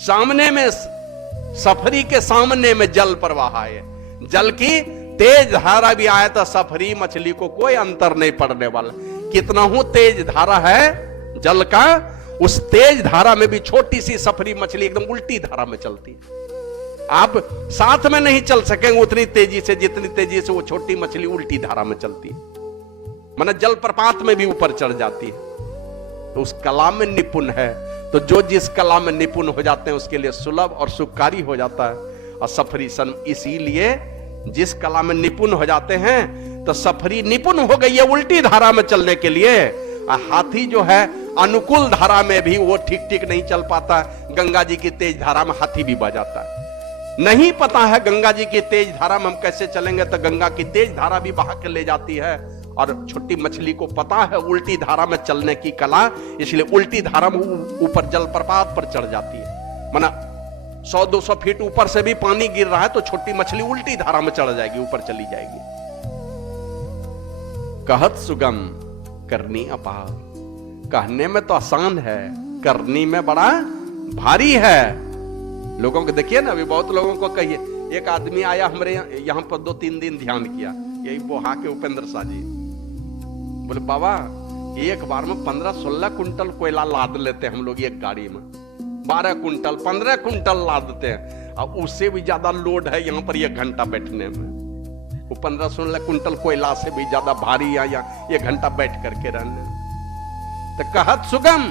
सामने में सफरी के सामने में जल प्रवाह है। जल की तेज धारा भी आए तो सफरी मछली को कोई अंतर नहीं पड़ने वाला। कितना हूं तेज धारा है जल का, उस तेज धारा में भी छोटी सी सफरी मछली एकदम उल्टी धारा में चलती है। आप साथ में नहीं चल सकेंगे उतनी तेजी से जितनी तेजी से वो छोटी मछली उल्टी धारा में चलती है, माना जल प्रपात में भी ऊपर चढ़ जाती है। तो उस कला में निपुण है, तो जो जिस कला में निपुण हो जाते हैं उसके लिए सुलभ और सुखकारी हो जाता है। और सफरी सन इसीलिए जिस कला में निपुण हो जाते हैं, तो सफरी निपुण हो गई है उल्टी धारा में चलने के लिए। हाथी जो है अनुकूल धारा में भी वो ठीक ठीक नहीं चल पाता। गंगा जी की तेज धारा में हाथी भी बह जाता है। नहीं पता है गंगा जी की तेज धारा में हम कैसे चलेंगे, तो गंगा की तेज धारा भी बहा के ले जाती है। और छोटी मछली को पता है उल्टी धारा में चलने की कला, इसलिए उल्टी धारा में ऊपर जलप्रपात पर चढ़ जाती है। माना 100-200 फीट ऊपर से भी पानी गिर रहा है तो छोटी मछली उल्टी धारा में चढ़ जाएगी, ऊपर चली जाएगी। कहत सुगम करनी अपार, कहने में तो आसान है, करनी में बड़ा भारी है। लोगों को देखिए ना, अभी बहुत लोगों को कहिए, एक आदमी आया हमारे यहाँ पर 2-3 दिन ध्यान किया, यही बोहा के उपेंद्र शाह जी, बोले बाबा एक बार में 15-16 कुंटल कोयला लाद लेते हैं हम लोग एक गाड़ी में, 12 कुंटल 15 कुंटल लादते हैं। अब उससे भी ज्यादा लोड है यहाँ पर 1 घंटा बैठने में। वो 15-16 कुंटल कोयला से भी ज्यादा भारी है या 1 घंटा बैठ करके रहने। तो कहत सुगम,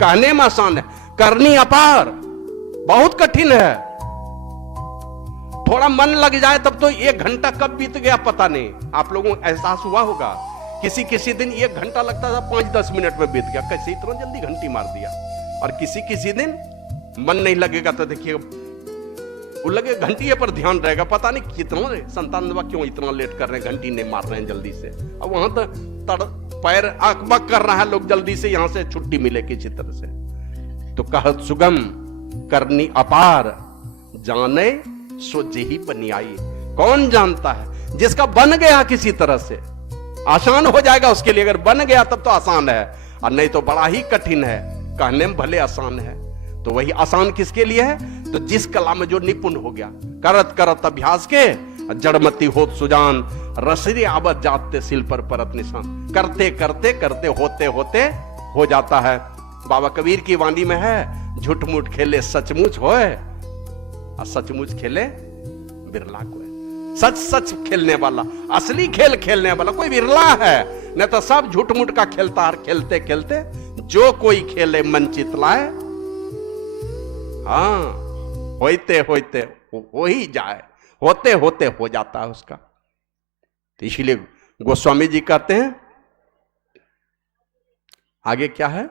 कहने में आसान है, करनी अपार बहुत कठिन है। थोड़ा मन लग जाए तब तो 1 घंटा कब बीत गया पता नहीं। आप लोगों को एहसास हुआ होगा, किसी दिन 1 घंटा लगता था 5-10 मिनट में बीत गया, कैसे इतना जल्दी घंटी मार दिया। और किसी दिन मन नहीं लगेगा तो देखिए वो लगे घंटी पर ध्यान रहेगा, पता नहीं कितना संतान क्यों इतना लेट कर रहे हैं, घंटी नहीं मार रहे हैं जल्दी से। अब वहां तो पैर अकबक कर रहा है लोग, जल्दी से यहां से छुट्टी मिले किसी तरह से। तो कहत सुगम करनी अपार, जाने सो जेही बनियाई। कौन जानता है, जिसका बन गया किसी तरह से आसान हो जाएगा उसके लिए। अगर बन गया तब तो आसान है, और नहीं तो बड़ा ही कठिन है। कहने में भले आसान है, तो वही आसान किसके लिए है, तो जिस कला में जो निपुण हो गया। करत करत अभ्यास के जड़मती होत सुजान, रसरी आवत जाते सिल पर परत निशान। करते करते करते होते होते हो जाता है। बाबा कबीर की वाणी में है, झूठ-मूठ खेले सचमुच होए, और सचमुच खेले बिरला को। सच सच खेलने वाला, असली खेल खेलने वाला कोई बिरला है, नहीं तो सब झूठ-मूठ का खेलता है। खेलते खेलते जो कोई खेले मन चितलाए, हाँ होते होते हो ही जाए, होते होते हो जाता है उसका। तो इसीलिए गोस्वामी जी कहते हैं आगे क्या है,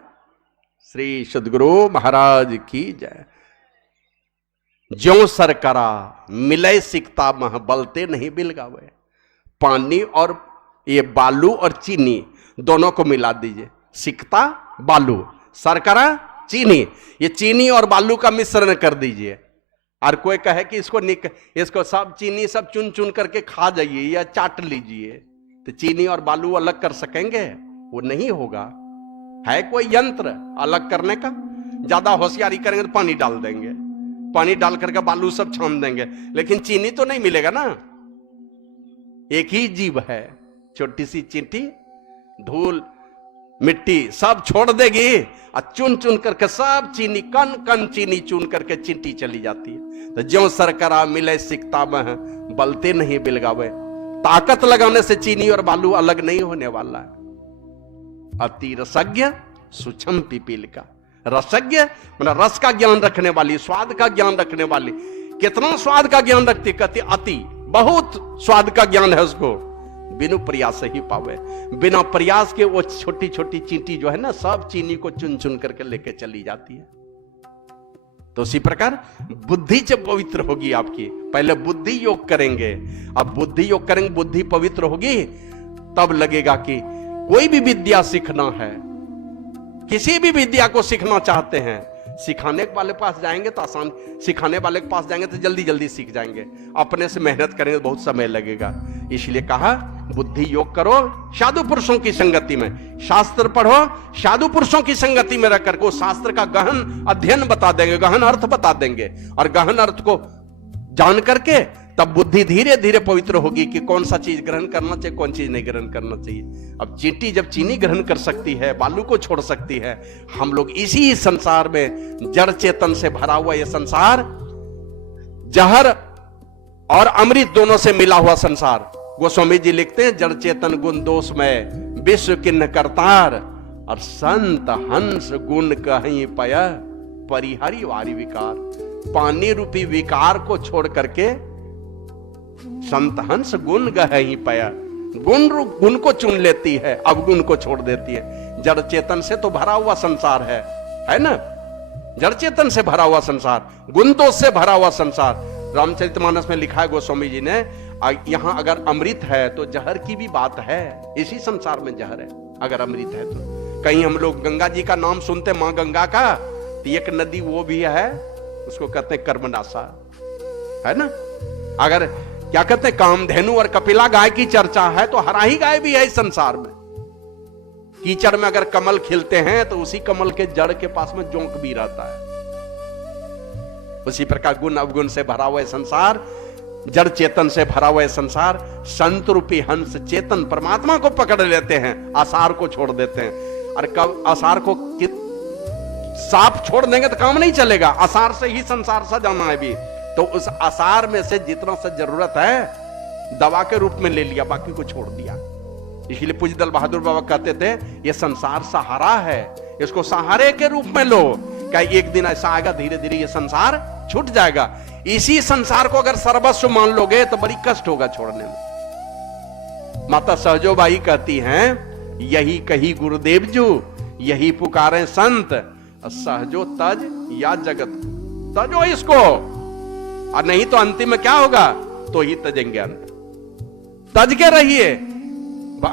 श्री सद्गुरु महाराज की जय। ज्यों सरकरा मिले सिकता मह, बलते नहीं बिल गावे। पानी और ये बालू और चीनी दोनों को मिला दीजिए, सिकता बालू, सरकरा चीनी, ये चीनी और बालू का मिश्रण कर दीजिए। और कोई कहे कि इसको सब चीनी सब चुन चुन करके खा जाइए या चाट लीजिए, तो चीनी और बालू अलग कर सकेंगे? वो नहीं होगा। है कोई यंत्र अलग करने का? ज्यादा होशियारी करेंगे तो पानी डाल देंगे, पानी डाल करके बालू सब छान देंगे, लेकिन चीनी तो नहीं मिलेगा ना। एक ही जीव है, छोटी सी चींटी धूल मिट्टी सब छोड़ देगी और चुन चुन करके सब चीनी कन कन चीनी चुन करके चींटी चली जाती है। तो ज्यों सरकरा मिले सिकता में, बलते नहीं बिलगावे। ताकत लगाने से चीनी और बालू अलग नहीं होने वाला है। अति रसज्ञ सूक्ष्म पिपील का, रसज्ञ मतलब रस का ज्ञान रखने वाली, स्वाद का ज्ञान रखने वाली। कितना स्वाद का ज्ञान रखती, कहती अति, बहुत स्वाद का ज्ञान है उसको, बिनु प्रयास ही पावे। बिना प्रयास के वो छोटी छोटी चींटी जो है ना, सब चीनी को चुन चुन करके लेके चली जाती है। तो उसी प्रकार बुद्धि जब पवित्र होगी आपकी, पहले बुद्धि योग करेंगे, अब बुद्धि योग करेंगे, बुद्धि पवित्र होगी, तब लगेगा कि कोई भी विद्या सीखना है, किसी भी विद्या को सीखना चाहते हैं, सिखाने वाले पास जाएंगे तो आसान, सिखाने वाले के पास जाएंगे तो जल्दी जल्दी सीख जाएंगे। अपने से मेहनत करेंगे तो बहुत समय लगेगा। इसलिए कहा बुद्धि योग करो साधु पुरुषों की संगति में, शास्त्र पढ़ो साधु पुरुषों की संगति में रख करके, वो शास्त्र का गहन अध्ययन बता देंगे, गहन अर्थ बता देंगे, और गहन अर्थ को जान करके तब बुद्धि धीरे धीरे पवित्र होगी कि कौन सा चीज ग्रहण करना चाहिए, कौन चीज नहीं ग्रहण करना चाहिए। अब चींटी जब चीनी ग्रहण कर सकती है, बालू को छोड़ सकती है, हम लोग इसी संसार में जड़ चेतन से भरा हुआ ये संसार, जहर और अमृत दोनों से मिला हुआ संसार। गोस्वामी जी लिखते हैं, जड़ चेतन गुण दोष में विश्व किन्न करतार, और संत हंस गुण कहीं पय परिहरि वारी विकार। पानी रूपी विकार को छोड़ करके संत हंस गुण गहि पय, गुण को चुन लेती है, अवगुण को छोड़ देती है। जड़ चेतन से तो भरा हुआ संसार है ना, जड़ चेतन से भरा हुआ संसार, गुण दोष से भरा हुआ संसार। रामचरितमानस में लिखा है गोस्वामी जी ने, यहां अगर अमृत है तो जहर की भी बात है, इसी संसार में जहर है अगर अमृत है तो। कहीं हम लोग गंगा जी का नाम सुनते, मां गंगा का, तो एक नदी वो भी है, उसको कहते हैं कर्मनाशा, है ना। अगर क्या कहते हैं, कामधेनु और कपिला गाय की चर्चा है, तो हराही गाय भी है इस संसार में। कीचड़ में अगर कमल खिलते हैं तो उसी कमल के जड़ के पास में जोंक भी रहता है। उसी प्रकार गुण अवगुण से भरा हुआ संसार, जड़ चेतन से भरा हुआ संसार, संत रूपी हंस चेतन परमात्मा को पकड़ लेते हैं, आसार को छोड़ देते हैं। और कब आसार को साफ छोड़ देंगे तो काम नहीं चलेगा, आसार से ही संसार सजाना है भी। तो उस आसार में से जितना सा जरूरत है दवा के रूप में ले लिया, बाकी को छोड़ दिया। इसलिए पूज्यदल बहादुर बाबा कहते थे, ये संसार सहारा है, इसको सहारे के रूप में लो, क्या एक दिन ऐसा आएगा धीरे धीरे ये संसार छूट जाएगा। इसी संसार को अगर सर्वस्व मान लोगे तो बड़ी कष्ट होगा छोड़ने में। माता सहजोबाई कहती हैं, यही कही गुरुदेव जो, यही पुकारे संत, सहजो तज या जगत, तजो इसको, और नहीं तो अंतिम में क्या होगा, तो ही तजेंगे अंत। तज के रहिए,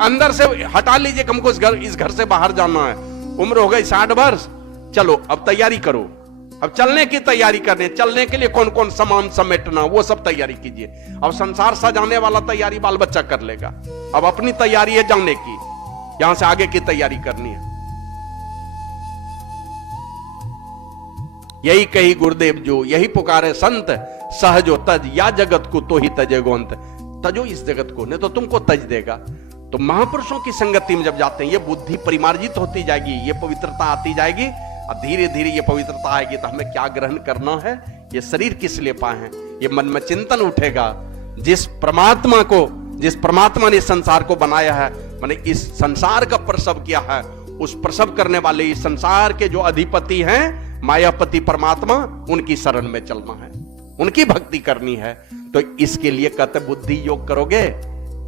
अंदर से हटा लीजिए, हमको इस घर से बाहर जाना है, उम्र हो गई 60 वर्ष, चलो अब तैयारी करो, अब चलने की तैयारी करने, चलने के लिए कौन कौन सामान समेटना, वो सब तैयारी कीजिए। अब संसार सजाने वाला तैयारी बाल बच्चा कर लेगा, अब अपनी तैयारी है जाने की, यहां से आगे की तैयारी करनी है। यही कही गुरुदेव जो, यही पुकारे संत, सहजो तज या जगत को, तो ही तजेगो अंत। तजो इस जगत को, नहीं तो तुमको तज देगा। तो महापुरुषों की संगति में जब जाते हैं, ये बुद्धि परिमार्जित होती जाएगी, ये पवित्रता आती जाएगी, और धीरे धीरे ये पवित्रता आएगी तो हमें क्या ग्रहण करना है, ये शरीर किस लिए पाए हैं, ये मन में चिंतन उठेगा। जिस परमात्मा ने संसार को बनाया है, माने इस संसार का प्रसव किया है, उस प्रसव करने वाले इस संसार के जो अधिपति हैं मायापति परमात्मा, उनकी शरण में चलना है, उनकी भक्ति करनी है। तो इसके लिए कहते बुद्धि योग करोगे,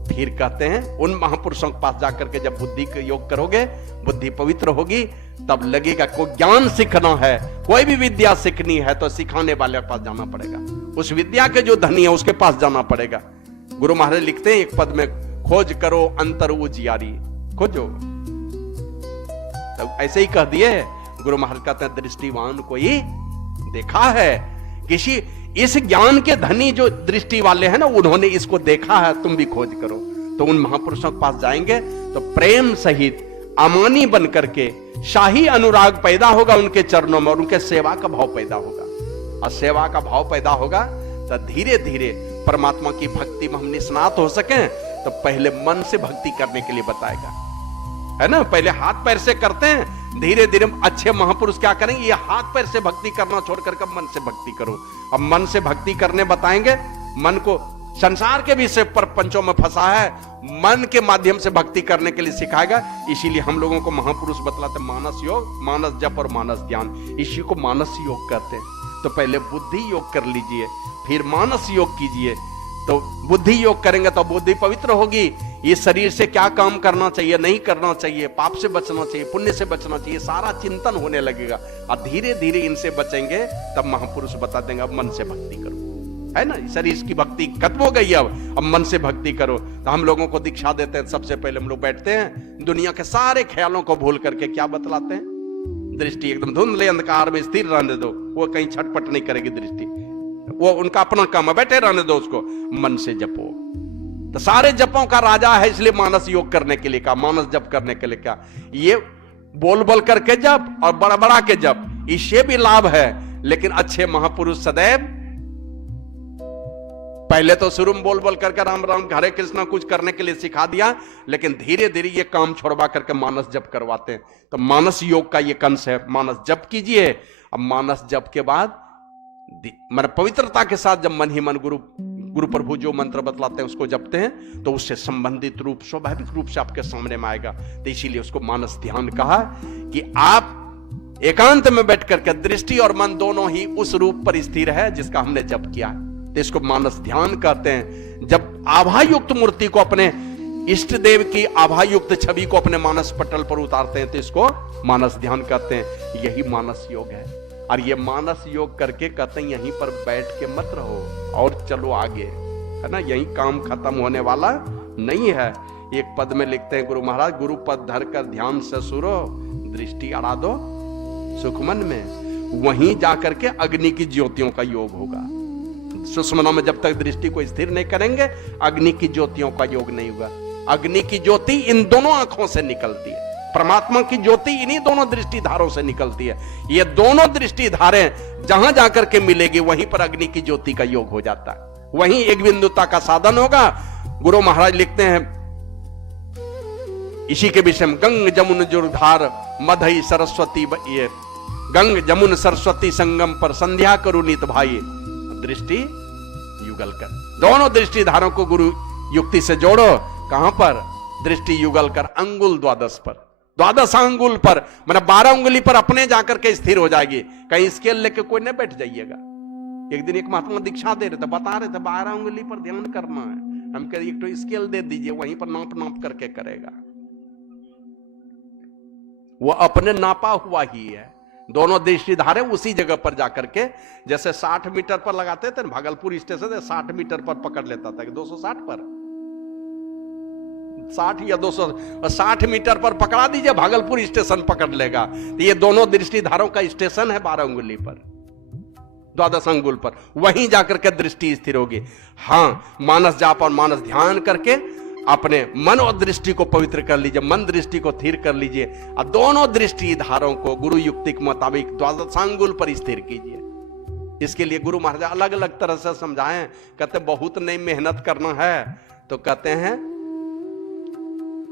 फिर कहते हैं उन महापुरुषों के पास जाकर के जब बुद्धि का योग करोगे, बुद्धि पवित्र होगी, तब लगेगा कोई ज्ञान सीखना है, कोई भी विद्या सीखनी है तो सिखाने वाले के पास जाना पड़ेगा, उस विद्या के जो धनी है उसके पास जाना पड़ेगा। गुरु महाराज लिखते हैं एक पद में, खोज करो अंतर उजियारी, खोजो। तो ऐसे ही कह दिए गुरु महाराज कहते हैं, दृष्टिवान कोई देखा है, किसी इस ज्ञान के धनी जो दृष्टि वाले हैं ना, उन्होंने इसको देखा है, तुम भी खोज करो। तो उन महापुरुषों के पास जाएंगे तो प्रेम सहित अमानी बन करके शाही अनुराग पैदा होगा उनके चरणों में, और उनके सेवा का भाव पैदा होगा। और सेवा का भाव पैदा होगा तो धीरे धीरे परमात्मा की भक्ति में हम निष्णात हो सकें। तो पहले मन से भक्ति करने के लिए बताएगा, है ना। पहले हाथ पैर से करते हैं, धीरे धीरे अच्छे महापुरुष क्या करेंगे, ये हाथ पैर से भक्ति करना छोड़कर के मन से भक्ति करो। अब मन से भक्ति करने बताएंगे, मन को संसार के विषय पर पंचों में फंसा है, मन के माध्यम से भक्ति करने के लिए सिखाएगा। इसीलिए हम लोगों को महापुरुष बतलाते मानस योग, मानस जप और मानस ध्यान, इसी को मानस योग कहते हैं। तो पहले बुद्धि योग कर लीजिए, फिर मानस योग कीजिए। तो बुद्धि योग करेंगे तो बुद्धि पवित्र होगी, ये शरीर से क्या काम करना चाहिए, नहीं करना चाहिए, पाप से बचना चाहिए, पुण्य से बचना चाहिए, सारा चिंतन होने लगेगा। और धीरे धीरे इनसे बचेंगे तब महापुरुष बता देंगे अब मन से भक्ति करो, है ना। शरीर की भक्ति खत्म हो गई, अब मन से भक्ति करो। तो हम लोगों को दीक्षा देते हैं, सबसे पहले हम लोग बैठते हैं, दुनिया के सारे ख्यालों को भूल करके क्या बतलाते हैं, दृष्टि एकदम धुंधले अंधकार में स्थिर रहने दो, वो कहीं छटपट नहीं करेगी दृष्टि, वो उनका अपना काम है, बैठे रहने दो उसको, मन से जपो। तो सारे जपों का राजा है, इसलिए मानस योग करने के लिए कहा, मानस जप करने के लिए कहा। ये बोल बोल करके जप और बड़ा बड़ा के जप, इससे भी लाभ है, लेकिन अच्छे महापुरुष सदैव पहले तो शुरू में बोल बोल करके राम राम हरे कृष्णा कुछ करने के लिए सिखा दिया, लेकिन धीरे धीरे ये काम छोड़वा करके मानस जप करवाते हैं। तो मानस योग का ये कंस है, मानस जप कीजिए। अब मानस जप के बाद मतलब पवित्रता के साथ जब मन ही मन गुरु प्रभु जो मंत्र बतलाते हैं उसको जपते हैं, तो उससे संबंधित रूप स्वाभाविक रूप से आपके सामने में आएगा। तो इसीलिए उसको मानस ध्यान कहा कि आप एकांत में बैठ करके दृष्टि और मन दोनों ही उस रूप पर स्थिर है जिसका हमने जप किया है। तो इसको मानस ध्यान कहते हैं। जब आभायुक्त मूर्ति को, अपने इष्ट देव की आभायुक्त छवि को अपने मानस पटल पर उतारते हैं, तो इसको मानस ध्यान कहते हैं। यही मानस योग है। और ये मानस योग करके कहते हैं यहीं पर बैठ के मत रहो और चलो आगे, है ना। यही काम खत्म होने वाला नहीं है। एक पद में लिखते हैं गुरु महाराज, गुरु पद धर कर ध्यान से सुरो, दृष्टि अड़ा दो सुखमन में। वहीं जाकर के अग्नि की ज्योतियों का योग होगा। सुषुम्ना में जब तक दृष्टि को स्थिर नहीं करेंगे, अग्नि की ज्योतियों का योग नहीं होगा। अग्नि की ज्योति इन दोनों आंखों से निकलती है, परमात्मा की ज्योति इन्हीं दोनों दृष्टि धारों से निकलती है। ये दोनों दृष्टि धारें जहां जाकर के मिलेगी, वहीं पर अग्नि की ज्योति का योग हो जाता है, वहीं एक बिंदुता का साधन होगा। गुरु महाराज लिखते हैं इसी के विषय में, गंग जमुन जुर्धार मधई सरस्वती, ये गंग जमुन सरस्वती संगम पर संध्या करू नित भाई, दृष्टि युगल कर। दोनों दृष्टि धारों को गुरु युक्ति से जोड़ो। कहां पर? दृष्टि युगल कर अंगुल द्वादश पर, द्वादश अंगुल पर, मतलब 12 उंगली पर अपने जाकर के स्थिर हो जाएगी। कहीं स्केल लेके कोई नहीं बैठ जाइएगा। एक दिन एक महात्मा दीक्षा दे रहे थे, बता रहे थे 12 उंगली पर ध्यान करना है। हम कह एक तो स्केल दे दीजिए, वहीं पर नाप नाप करके करेगा। वो अपने नापा हुआ ही है। दोनों दृष्टि धारे उसी जगह पर जाकर के, जैसे 60 मीटर पर लगाते थे, भागलपुर स्टेशन से 60 मीटर पर पकड़ लेता था कि 260 पर, 60 या 260 मीटर पर पकड़ा दीजिए, भागलपुर स्टेशन पकड़ लेगा। तो ये दोनों दृष्टि धारों का स्टेशन है 12 उंगली पर, द्वादश अंगुल पर, वहीं जाकर के दृष्टि स्थिर होगी। हाँ, मानस जाप और मानस ध्यान करके अपने मन और दृष्टि को पवित्र कर लीजिए, मन दृष्टि को स्थिर कर लीजिए, और दोनों दृष्टि धारों को गुरु युक्ति के मुताबिक द्वादशांगुल पर स्थिर कीजिए। इसके लिए गुरु महाराज अलग अलग तरह से समझाएं। कहते बहुत नहीं मेहनत करना है, तो कहते हैं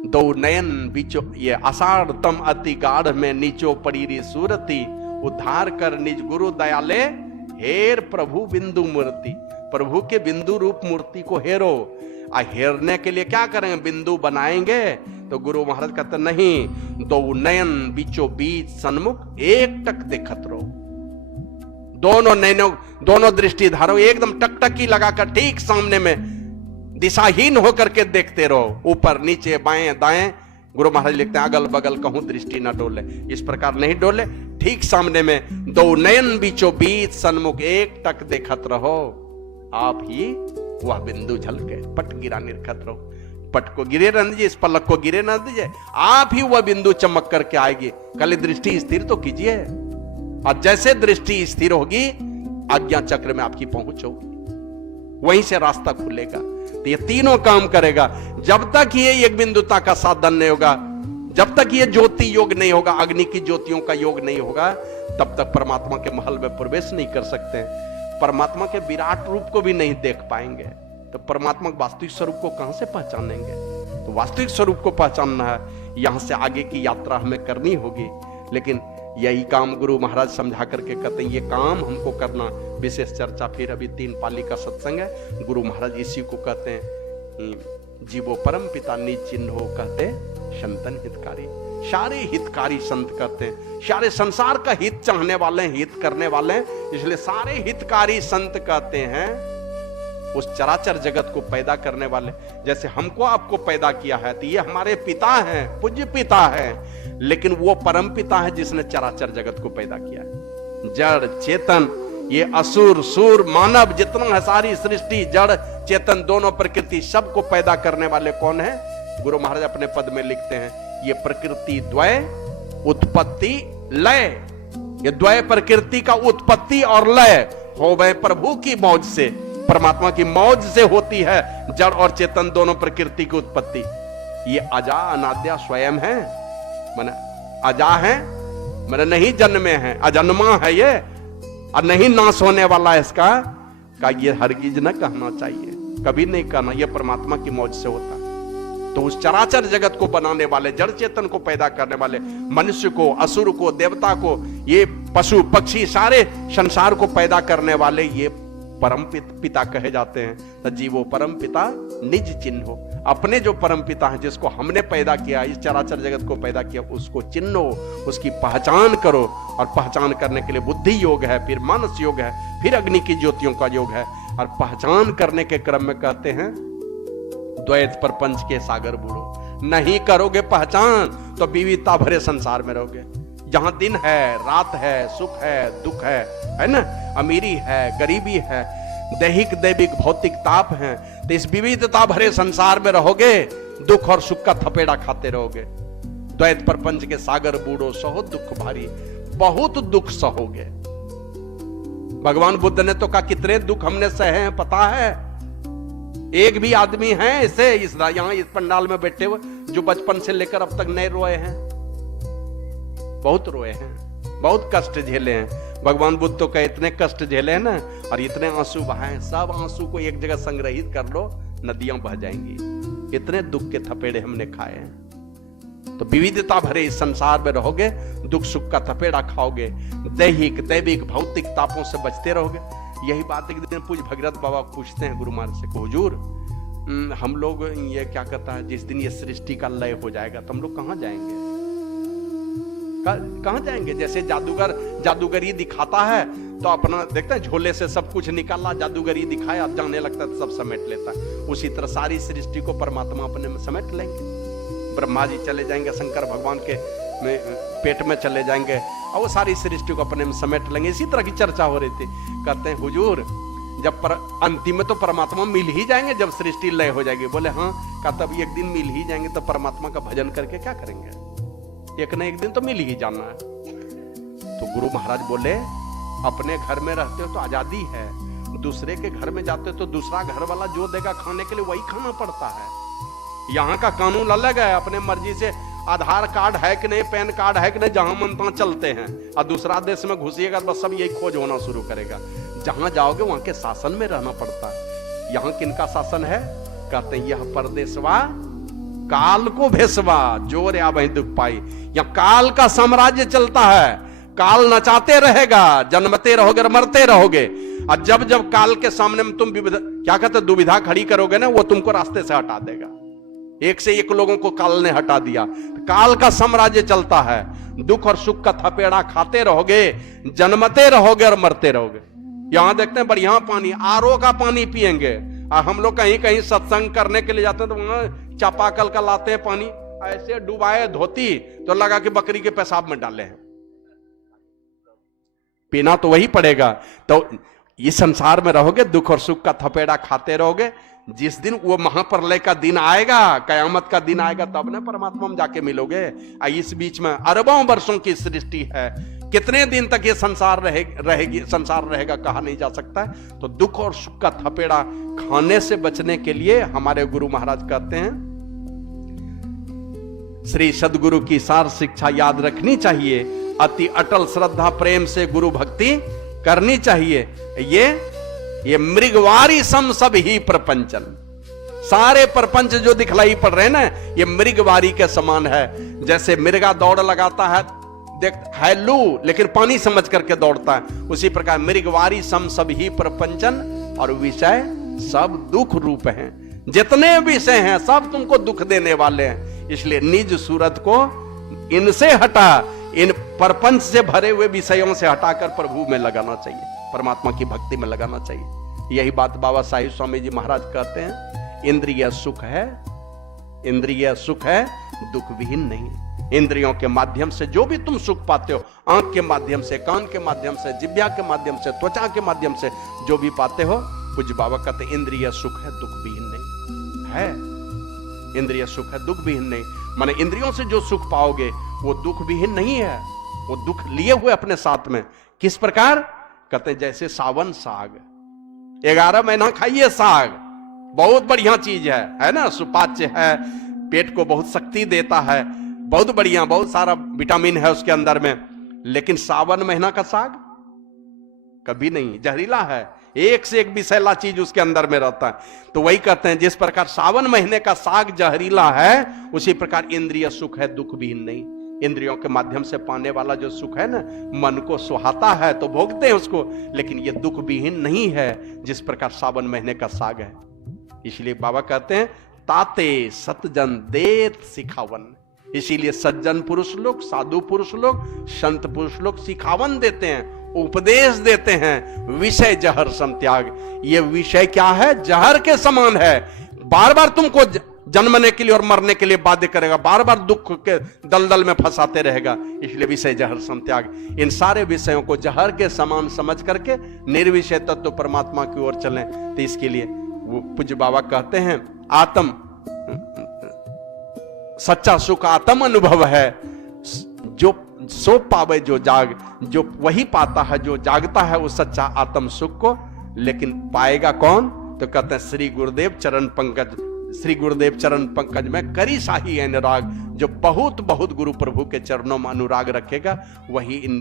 दो नयन बीचो, ये आषाढ़ तम अति गाढ़ में नीचो पड़ी सूरती, उद्धार कर निज गुरु दयाले हेर प्रभु बिंदु मूर्ति। प्रभु के बिंदु रूप मूर्ति को हेरो। हेरने के लिए क्या करेंगे? बिंदु बनाएंगे। तो गुरु महाराज कहते नहीं, दो नयन बीचों बीच सन्मुख एक टक देखत रहो। दोनों नयनों, दोनों दृष्टि धारो एकदम टकटकी लगाकर ठीक सामने में दिशाहीन होकर के देखते रहो, ऊपर नीचे बाएं दाएं। गुरु महाराज लिखते हैं अगल बगल कहूं दृष्टि ना डोले, इस प्रकार नहीं डोले, ठीक सामने में दो नयन बीचों बीच सन्मुख एक टक देखत रहो। आप ही वह बिंदु झलके, पट गिरा निरखत रहो। पट को गिरे रहने दीजिए, इस पलक को गिरे न दीजिए, आप ही वह बिंदु चमक करके आएगी। कल दृष्टि स्थिर तो कीजिए, और जैसे दृष्टि स्थिर होगी आज्ञा चक्र में आपकी पहुंच होगी, वहीं से रास्ता खुलेगा। तो ये तीनों काम करेगा। जब तक ये एक बिंदुता का साधन नहीं होगा, जब तक ये ज्योति योग नहीं होगा, अग्नि की ज्योतियों का योग नहीं होगा, तब तक परमात्मा के महल में प्रवेश नहीं कर सकते। परमात्मा के विराट रूप को भी नहीं देख पाएंगे, तो परमात्मा के वास्तविक स्वरूप को कहां से पहचानेंगे? तो वास्तविक स्वरूप को पहचानना है, यहां से आगे की यात्रा हमें करनी होगी। लेकिन यही काम गुरु महाराज समझा करके कहते हैं, ये काम हमको करना। विशेष चर्चा फिर अभी 3 पाली का सत्संग है। गुरु महाराज इसी को कहते हैं, जीवो परम पिता निज चिन्ह कहते संतन हितकारी। सारे हितकारी संत कहते हैं, सारे संसार का हित चाहने वाले हैं, हित करने वाले हैं, इसलिए सारे हितकारी संत कहते हैं। उस चराचर जगत को पैदा करने वाले, जैसे हमको आपको पैदा किया है, तो ये हमारे पिता हैं, पूज्य पिता हैं, लेकिन वो परम पिता है जिसने चराचर जगत को पैदा किया है। जड़ चेतन, ये असुर सूर मानव जितना है, सारी सृष्टि जड़ चेतन दोनों प्रकृति सबको पैदा करने वाले कौन है? गुरु महाराज अपने पद में लिखते हैं, ये प्रकृति द्वय उत्पत्ति लय, ये द्वय प्रकृति का उत्पत्ति और लय हो गए प्रभु की मौज से, परमात्मा की मौज से होती है जड़ और चेतन दोनों प्रकृति की उत्पत्ति। ये अजा अनाद्या स्वयं है, माने अजा है, माने नहीं जन्मे हैं, अजन्मा है ये, और नहीं नाश होने वाला है इसका। का ये हरगिज न कहना चाहिए, कभी नहीं कहना, यह परमात्मा की मौज से होता है। तो उस चराचर जगत को बनाने वाले, जड़ चेतन को पैदा करने वाले, मनुष्य को, असुर को, देवता को, ये पशु पक्षी सारे संसार को पैदा करने वाले ये परम पिता कहे जाते हैं। तो जीवो परम पिता निज चिन्हो, अपने जो परम पिता है जिसको हमने पैदा किया, इस चराचर जगत को पैदा किया, उसको चिन्हो, उसकी पहचान करो। और पहचान करने के लिए बुद्धि योग है, फिर मानस योग है, फिर अग्नि की ज्योतियों का योग है। और पहचान करने के क्रम में कहते हैं द्वैत प्रपंच के सागर बूढ़ो, नहीं करोगे पहचान तो विविधता भरे संसार में रहोगे। जहां दिन है, रात है, सुख है, दुख है ना, अमीरी है, गरीबी है, दैहिक दैविक भौतिक ताप है, तो इस विविधता भरे संसार में रहोगे, दुख और सुख का थपेड़ा खाते रहोगे। द्वैत प्रपंच के सागर बूढ़ो, सहो दुख भारी, बहुत दुख सहोगे। भगवान बुद्ध ने तो कहा कितने दुख हमने सहे हैं पता है। एक भी आदमी है ऐसे यहां इस पंडाल में बैठे हुए जो बचपन से लेकर अब तक नहीं रोए हैं? बहुत रोए हैं, बहुत कष्ट झेले हैं। भगवान बुद्ध तो कहे इतने कष्ट झेले हैं ना, और इतने आंसू बहाए, सब आंसू को एक जगह संग्रहित कर लो, नदियां बह जाएंगी। इतने दुख के थपेड़े हमने खाए हैं। तो विविधता भरे इस संसार में रहोगे, दुख सुख का थपेड़ा खाओगे, दैहिक दैविक भौतिक तापों से बचते रहोगे। यही बात एक दिन पूज्य भगीरथ बाबा पूछते हैं गुरु महाराज से, हुजूर हम लोग ये क्या कहता है, जिस दिन ये सृष्टि का लय हो जाएगा तो हम लोग कहां जाएंगे? कहां जाएंगे? जैसे जादूगर जादूगरी दिखाता है तो अपना देखते हैं झोले से सब कुछ निकाला, जादूगरी दिखाया, जाने लगता है तो सब समेट लेता है। उसी तरह सारी सृष्टि को परमात्मा अपने में समेट लेंगे। ब्रह्मा जी चले जाएंगे, शंकर भगवान के पेट में चले जाएंगे और वो सारी सृष्टि को अपने में समेट लेंगे। इसी तरह की चर्चा हो रही थी। कहते हैं हुजूर जब अंतिम में तो परमात्मा मिल ही जाएंगे जब सृष्टि लय हो जाएगी। बोले हाँ। का तब एक दिन मिल ही जाएंगे तो परमात्मा का भजन करके क्या करेंगे? एक न एक दिन तो मिल ही जाना है। तो गुरु महाराज बोले अपने घर में रहते हो तो आजादी है, दूसरे के घर में जाते हो तो दूसरा घर वाला जो देगा खाने के लिए वही खाना पड़ता है। यहाँ का कानून अलग है, अपने मर्जी से आधार कार्ड है कि नहीं, पैन कार्ड है कि नहीं, जहां मन तहां चलते हैं। और दूसरा देश में घुसिएगा बस सब यही खोज होना शुरू करेगा। जहां जाओगे वहां के शासन में रहना पड़ता है। यहाँ किनका शासन है? कहते हैं यह परदेशवा काल को भेसवा, जोर या वही दुख पाई। यहाँ काल का साम्राज्य चलता है, काल नचाते रहेगा, जन्मते रहोगे और मरते रहोगे। और जब जब काल के सामने में तुम क्या कहते दुविधा खड़ी करोगे ना, वो तुमको रास्ते से हटा देगा। एक से एक लोगों को काल ने हटा दिया। काल का साम्राज्य चलता है, दुख और सुख का थपेड़ा खाते रहोगे, जन्मते रहोगे और मरते रहोगे। यहां देखते हैं बढ़िया पानी, आरओ का पानी पिएंगे, और हम लोग कहीं कहीं सत्संग करने के लिए जाते हैं तो वहां चापाकल का लाते हैं पानी, ऐसे डुबाए धोती तो लगा कि बकरी के पेशाब में डाले हैं। पीना तो वही पड़ेगा। तो इस संसार में रहोगे, दुख और सुख का थपेड़ा खाते रहोगे। जिस दिन वो महाप्रलय का दिन आएगा, कयामत का दिन आएगा, तब ना परमात्मा में जाके मिलोगे। इस बीच में अरबों वर्षों की सृष्टि है, कितने दिन तक ये संसार रहेगी, संसार रहेगा कहा नहीं जा सकता है। तो दुख और सुख का थपेड़ा खाने से बचने के लिए हमारे गुरु महाराज कहते हैं श्री सदगुरु की सार शिक्षा याद रखनी चाहिए, अति अटल श्रद्धा प्रेम से गुरु भक्ति करनी चाहिए। ये मृगवारी सम सब ही प्रपंचन, सारे प्रपंच जो दिखलाई पड़ रहे हैं ना, ये मृगवारी के समान है। जैसे मृगा दौड़ लगाता है, देख है लू लेकिन पानी समझ करके दौड़ता है, उसी प्रकार मृगवारी सम सब ही प्रपंचन, और विषय सब दुख रूप हैं। जितने विषय हैं सब तुमको दुख देने वाले हैं। इसलिए निज सूरत को इनसे हटा, इन प्रपंच से भरे हुए विषयों से हटाकर प्रभु में लगाना चाहिए, परमात्मा की भक्ति में लगाना चाहिए। यही बात बाबा साहिब स्वामी जी महाराज कहते हैं, इंद्रिय सुख है, इंद्रिय सुख है, दुख विहीन नहीं। इंद्रियों के माध्यम से जो भी तुम सुख पाते हो, आंख के माध्यम से, कान के माध्यम से, जिह्वा के माध्यम से, त्वचा के माध्यम से जो भी पाते हो, पूज्य बाबा कहते हैं इंद्रिय सुख है, दुख विहीन नहीं है। इंद्रिय सुख है, दुख विहीन नहीं, माने इंद्रियों से जो सुख पाओगे वो दुख विहीन नहीं है, वो दुख लिए हुए अपने साथ में। किस प्रकार? कहते हैं जैसे सावन साग, 11 महीना खाइए साग, बहुत बढ़िया चीज है ना, सुपाच्य है, पेट को बहुत शक्ति देता है, बहुत बढ़िया, बहुत सारा विटामिन है उसके अंदर में। लेकिन सावन महीना का साग कभी नहीं, जहरीला है, एक से एक विषैला चीज उसके अंदर में रहता है। तो वही कहते हैं, जिस प्रकार सावन महीने का साग जहरीला है, उसी प्रकार इंद्रिय सुख है दुख भी नहीं। इंद्रियों के माध्यम से पाने वाला जो सुख है ना, मन को सुहाता है तो भोगते हैं उसको, लेकिन ये दुख विहीन नहीं है, जिस प्रकार सावन महीने का साग है। इसलिए बाबा कहते हैं, ताते सतजन देत सिखावन। इसीलिए सज्जन पुरुष लोग, साधु पुरुष लोग, संत पुरुष लोग सिखावन देते हैं, उपदेश देते हैं, विषय जहर सम त्याग। ये विषय क्या है? जहर के समान है, बार बार तुमको जन्मने के लिए और मरने के लिए बाध्य करेगा, बार बार दुख के दलदल में फंसाते रहेगा। इसलिए विषय जहर सम त्याग। इन सारे विषयों को जहर के समान समझ करके निर्विषय तत्व परमात्मा की ओर चलें। तो इसके लिए वो पूज्य बाबा कहते हैं, आत्म सच्चा सुख आत्म अनुभव है, जो सो पावे जो जाग, जो वही पाता है जो जागता है उस सच्चा आत्म सुख को। लेकिन पाएगा कौन? तो कहते हैं श्री गुरुदेव चरण पंकज, श्री गुरुदेव चरण पंकज में करी शाही अनुराग। जो बहुत बहुत गुरु प्रभु के चरणों में अनुराग रखेगा, वही इन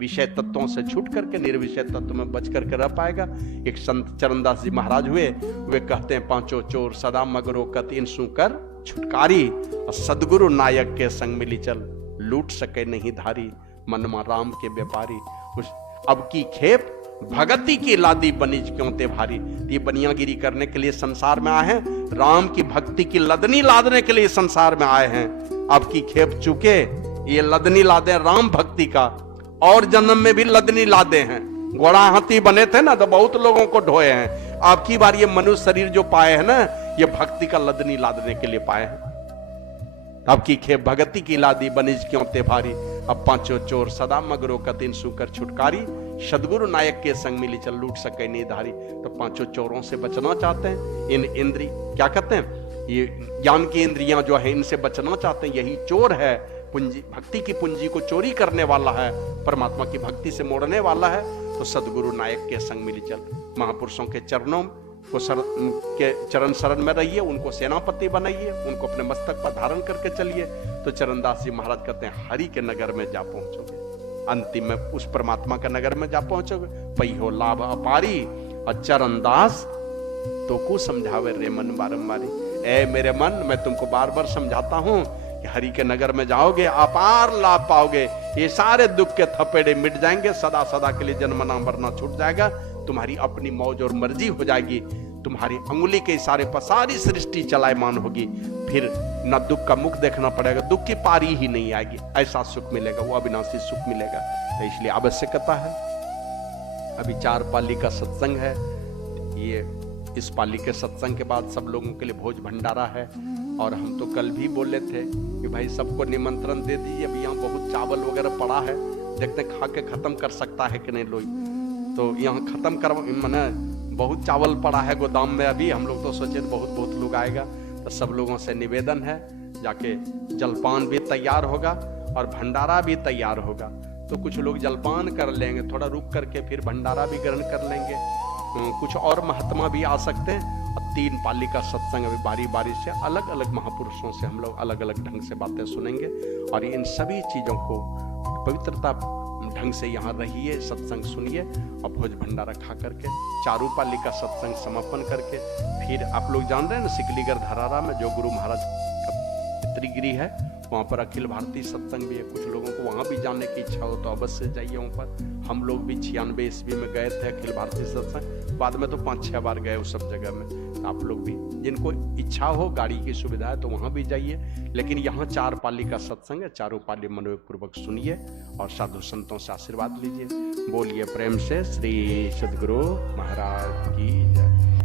विषय तत्वों से छूट करके निर्विषय तत्व में बच करके रह पाएगा। एक संत चरणदास जी महाराज हुए, वे कहते हैं, पांचों चोर सदा मगरो कत इनसु कर छुटकारी, और सदगुरु नायक के संग मिली चल, लूट सके नहीं धारी, मनमा राम के व्यापारी। उस अब की खेप भगति की लादी बनिज क्यों ते भारी। ये बनियागिरी करने के लिए संसार में आए हैं, राम की भक्ति की लदनी लादने के लिए संसार में आए हैं। अब की खेप चुके, ये लदनी लादे राम भक्ति का, और जन्म में भी लदनी लादे हैं। घोड़ा हाथी बने थे ना, तो बहुत लोगों को ढोए हैं। अब की बार ये मनुष्य शरीर जो पाए हैं ना, ये भक्ति का लदनी लादने के लिए पाए हैं। अब की खेप भगति की लादी बनिज क्यों ते भारी, अब पांचों चोर सदा मगरो कतिन सुकर छुटकारी, सदगुरु नायक के संग मिली चल, लूट सके नहीं धारी। तो पांचों चोरों से बचना चाहते हैं, इन इंद्री क्या कहते हैं, ये ज्ञान की इंद्रियां जो है, इनसे बचना चाहते हैं। यही चोर है, पूंजी भक्ति की पूंजी को चोरी करने वाला है, परमात्मा की भक्ति से मोड़ने वाला है। तो सदगुरु नायक के संग मिली चल, महापुरुषों के चरणों को के चरण शरण में रहिए, उनको सेनापति बनाइए, उनको अपने मस्तक पर धारण करके चलिए। तो चरणदास जी महाराज कहते हैं, हरि के नगर में जा पहुंचोगे, अंतिम में उस परमात्मा के नगर में जा पहुंचोगे। पई हो लाभ अपारी, और चरणदास तो को समझावे रे मन बारंबारी। ए मेरे मन, मैं तुमको बार बार समझाता हूं कि हरि के नगर में जाओगे, अपार लाभ पाओगे। ये सारे दुख के थपेड़े मिट जाएंगे, सदा सदा के लिए जन्मना मरना छूट जाएगा, तुम्हारी अपनी मौज और मर्जी हो जाएगी, तुम्हारी अंगुली के इशारे पर सारी सृष्टि चलायमान होगी। फिर न दुख का मुख देखना पड़ेगा, दुख की पारी ही नहीं आएगी, ऐसा सुख मिलेगा, वो अविनाशी सुख मिलेगा। तो इसलिए आवश्यकता है, अभी 4 पाली का सत्संग है। ये इस पाली के सत्संग के बाद सब लोगों के लिए भोज भंडारा है। और हम तो कल भी बोले थे कि भाई सबको निमंत्रण दे दीजिए, अभी यहाँ बहुत चावल वगैरह पड़ा है, देखते खा के खत्म कर सकता है कि नहीं लोग। तो यहाँ खत्म कर, मैंने बहुत चावल पड़ा है गोदाम में अभी, हम लोग तो सोचे बहुत बहुत लोग आएगा। तो सब लोगों से निवेदन है, जाके जलपान भी तैयार होगा और भंडारा भी तैयार होगा। तो कुछ लोग जलपान कर लेंगे, थोड़ा रुक करके फिर भंडारा भी ग्रहण कर लेंगे। कुछ और महात्मा भी आ सकते हैं। और 3 पाली का सत्संग अभी बारी बारी से अलग अलग महापुरुषों से हम लोग अलग अलग ढंग से बातें सुनेंगे। और इन सभी चीज़ों को पवित्रता ढंग से यहाँ रहिए, सत्संग सुनिए और भोज भंडारा खा करके 4 पाली का सत्संग समापन करके फिर आप लोग जान रहे हैं ना, सिकलीगढ़ धरारा में जो गुरु महाराज का पितृगिरी है, वहाँ पर अखिल भारतीय सत्संग भी है। कुछ लोगों को वहाँ भी जाने की इच्छा हो तो अवश्य जाइए वहाँ पर। हम लोग भी 96 ईस्वी में गए थे अखिल भारतीय सत्संग, बाद में तो 5-6 बार गए उस सब जगह में। आप लोग भी, जिनको इच्छा हो, गाड़ी की सुविधा है तो वहाँ भी जाइए। लेकिन यहाँ 4 पाली का सत्संग है, 4 पाली मनोपूर्वक सुनिए और साधु संतों से आशीर्वाद लीजिए। बोलिए प्रेम से श्री सद्गुरु महाराज की जय।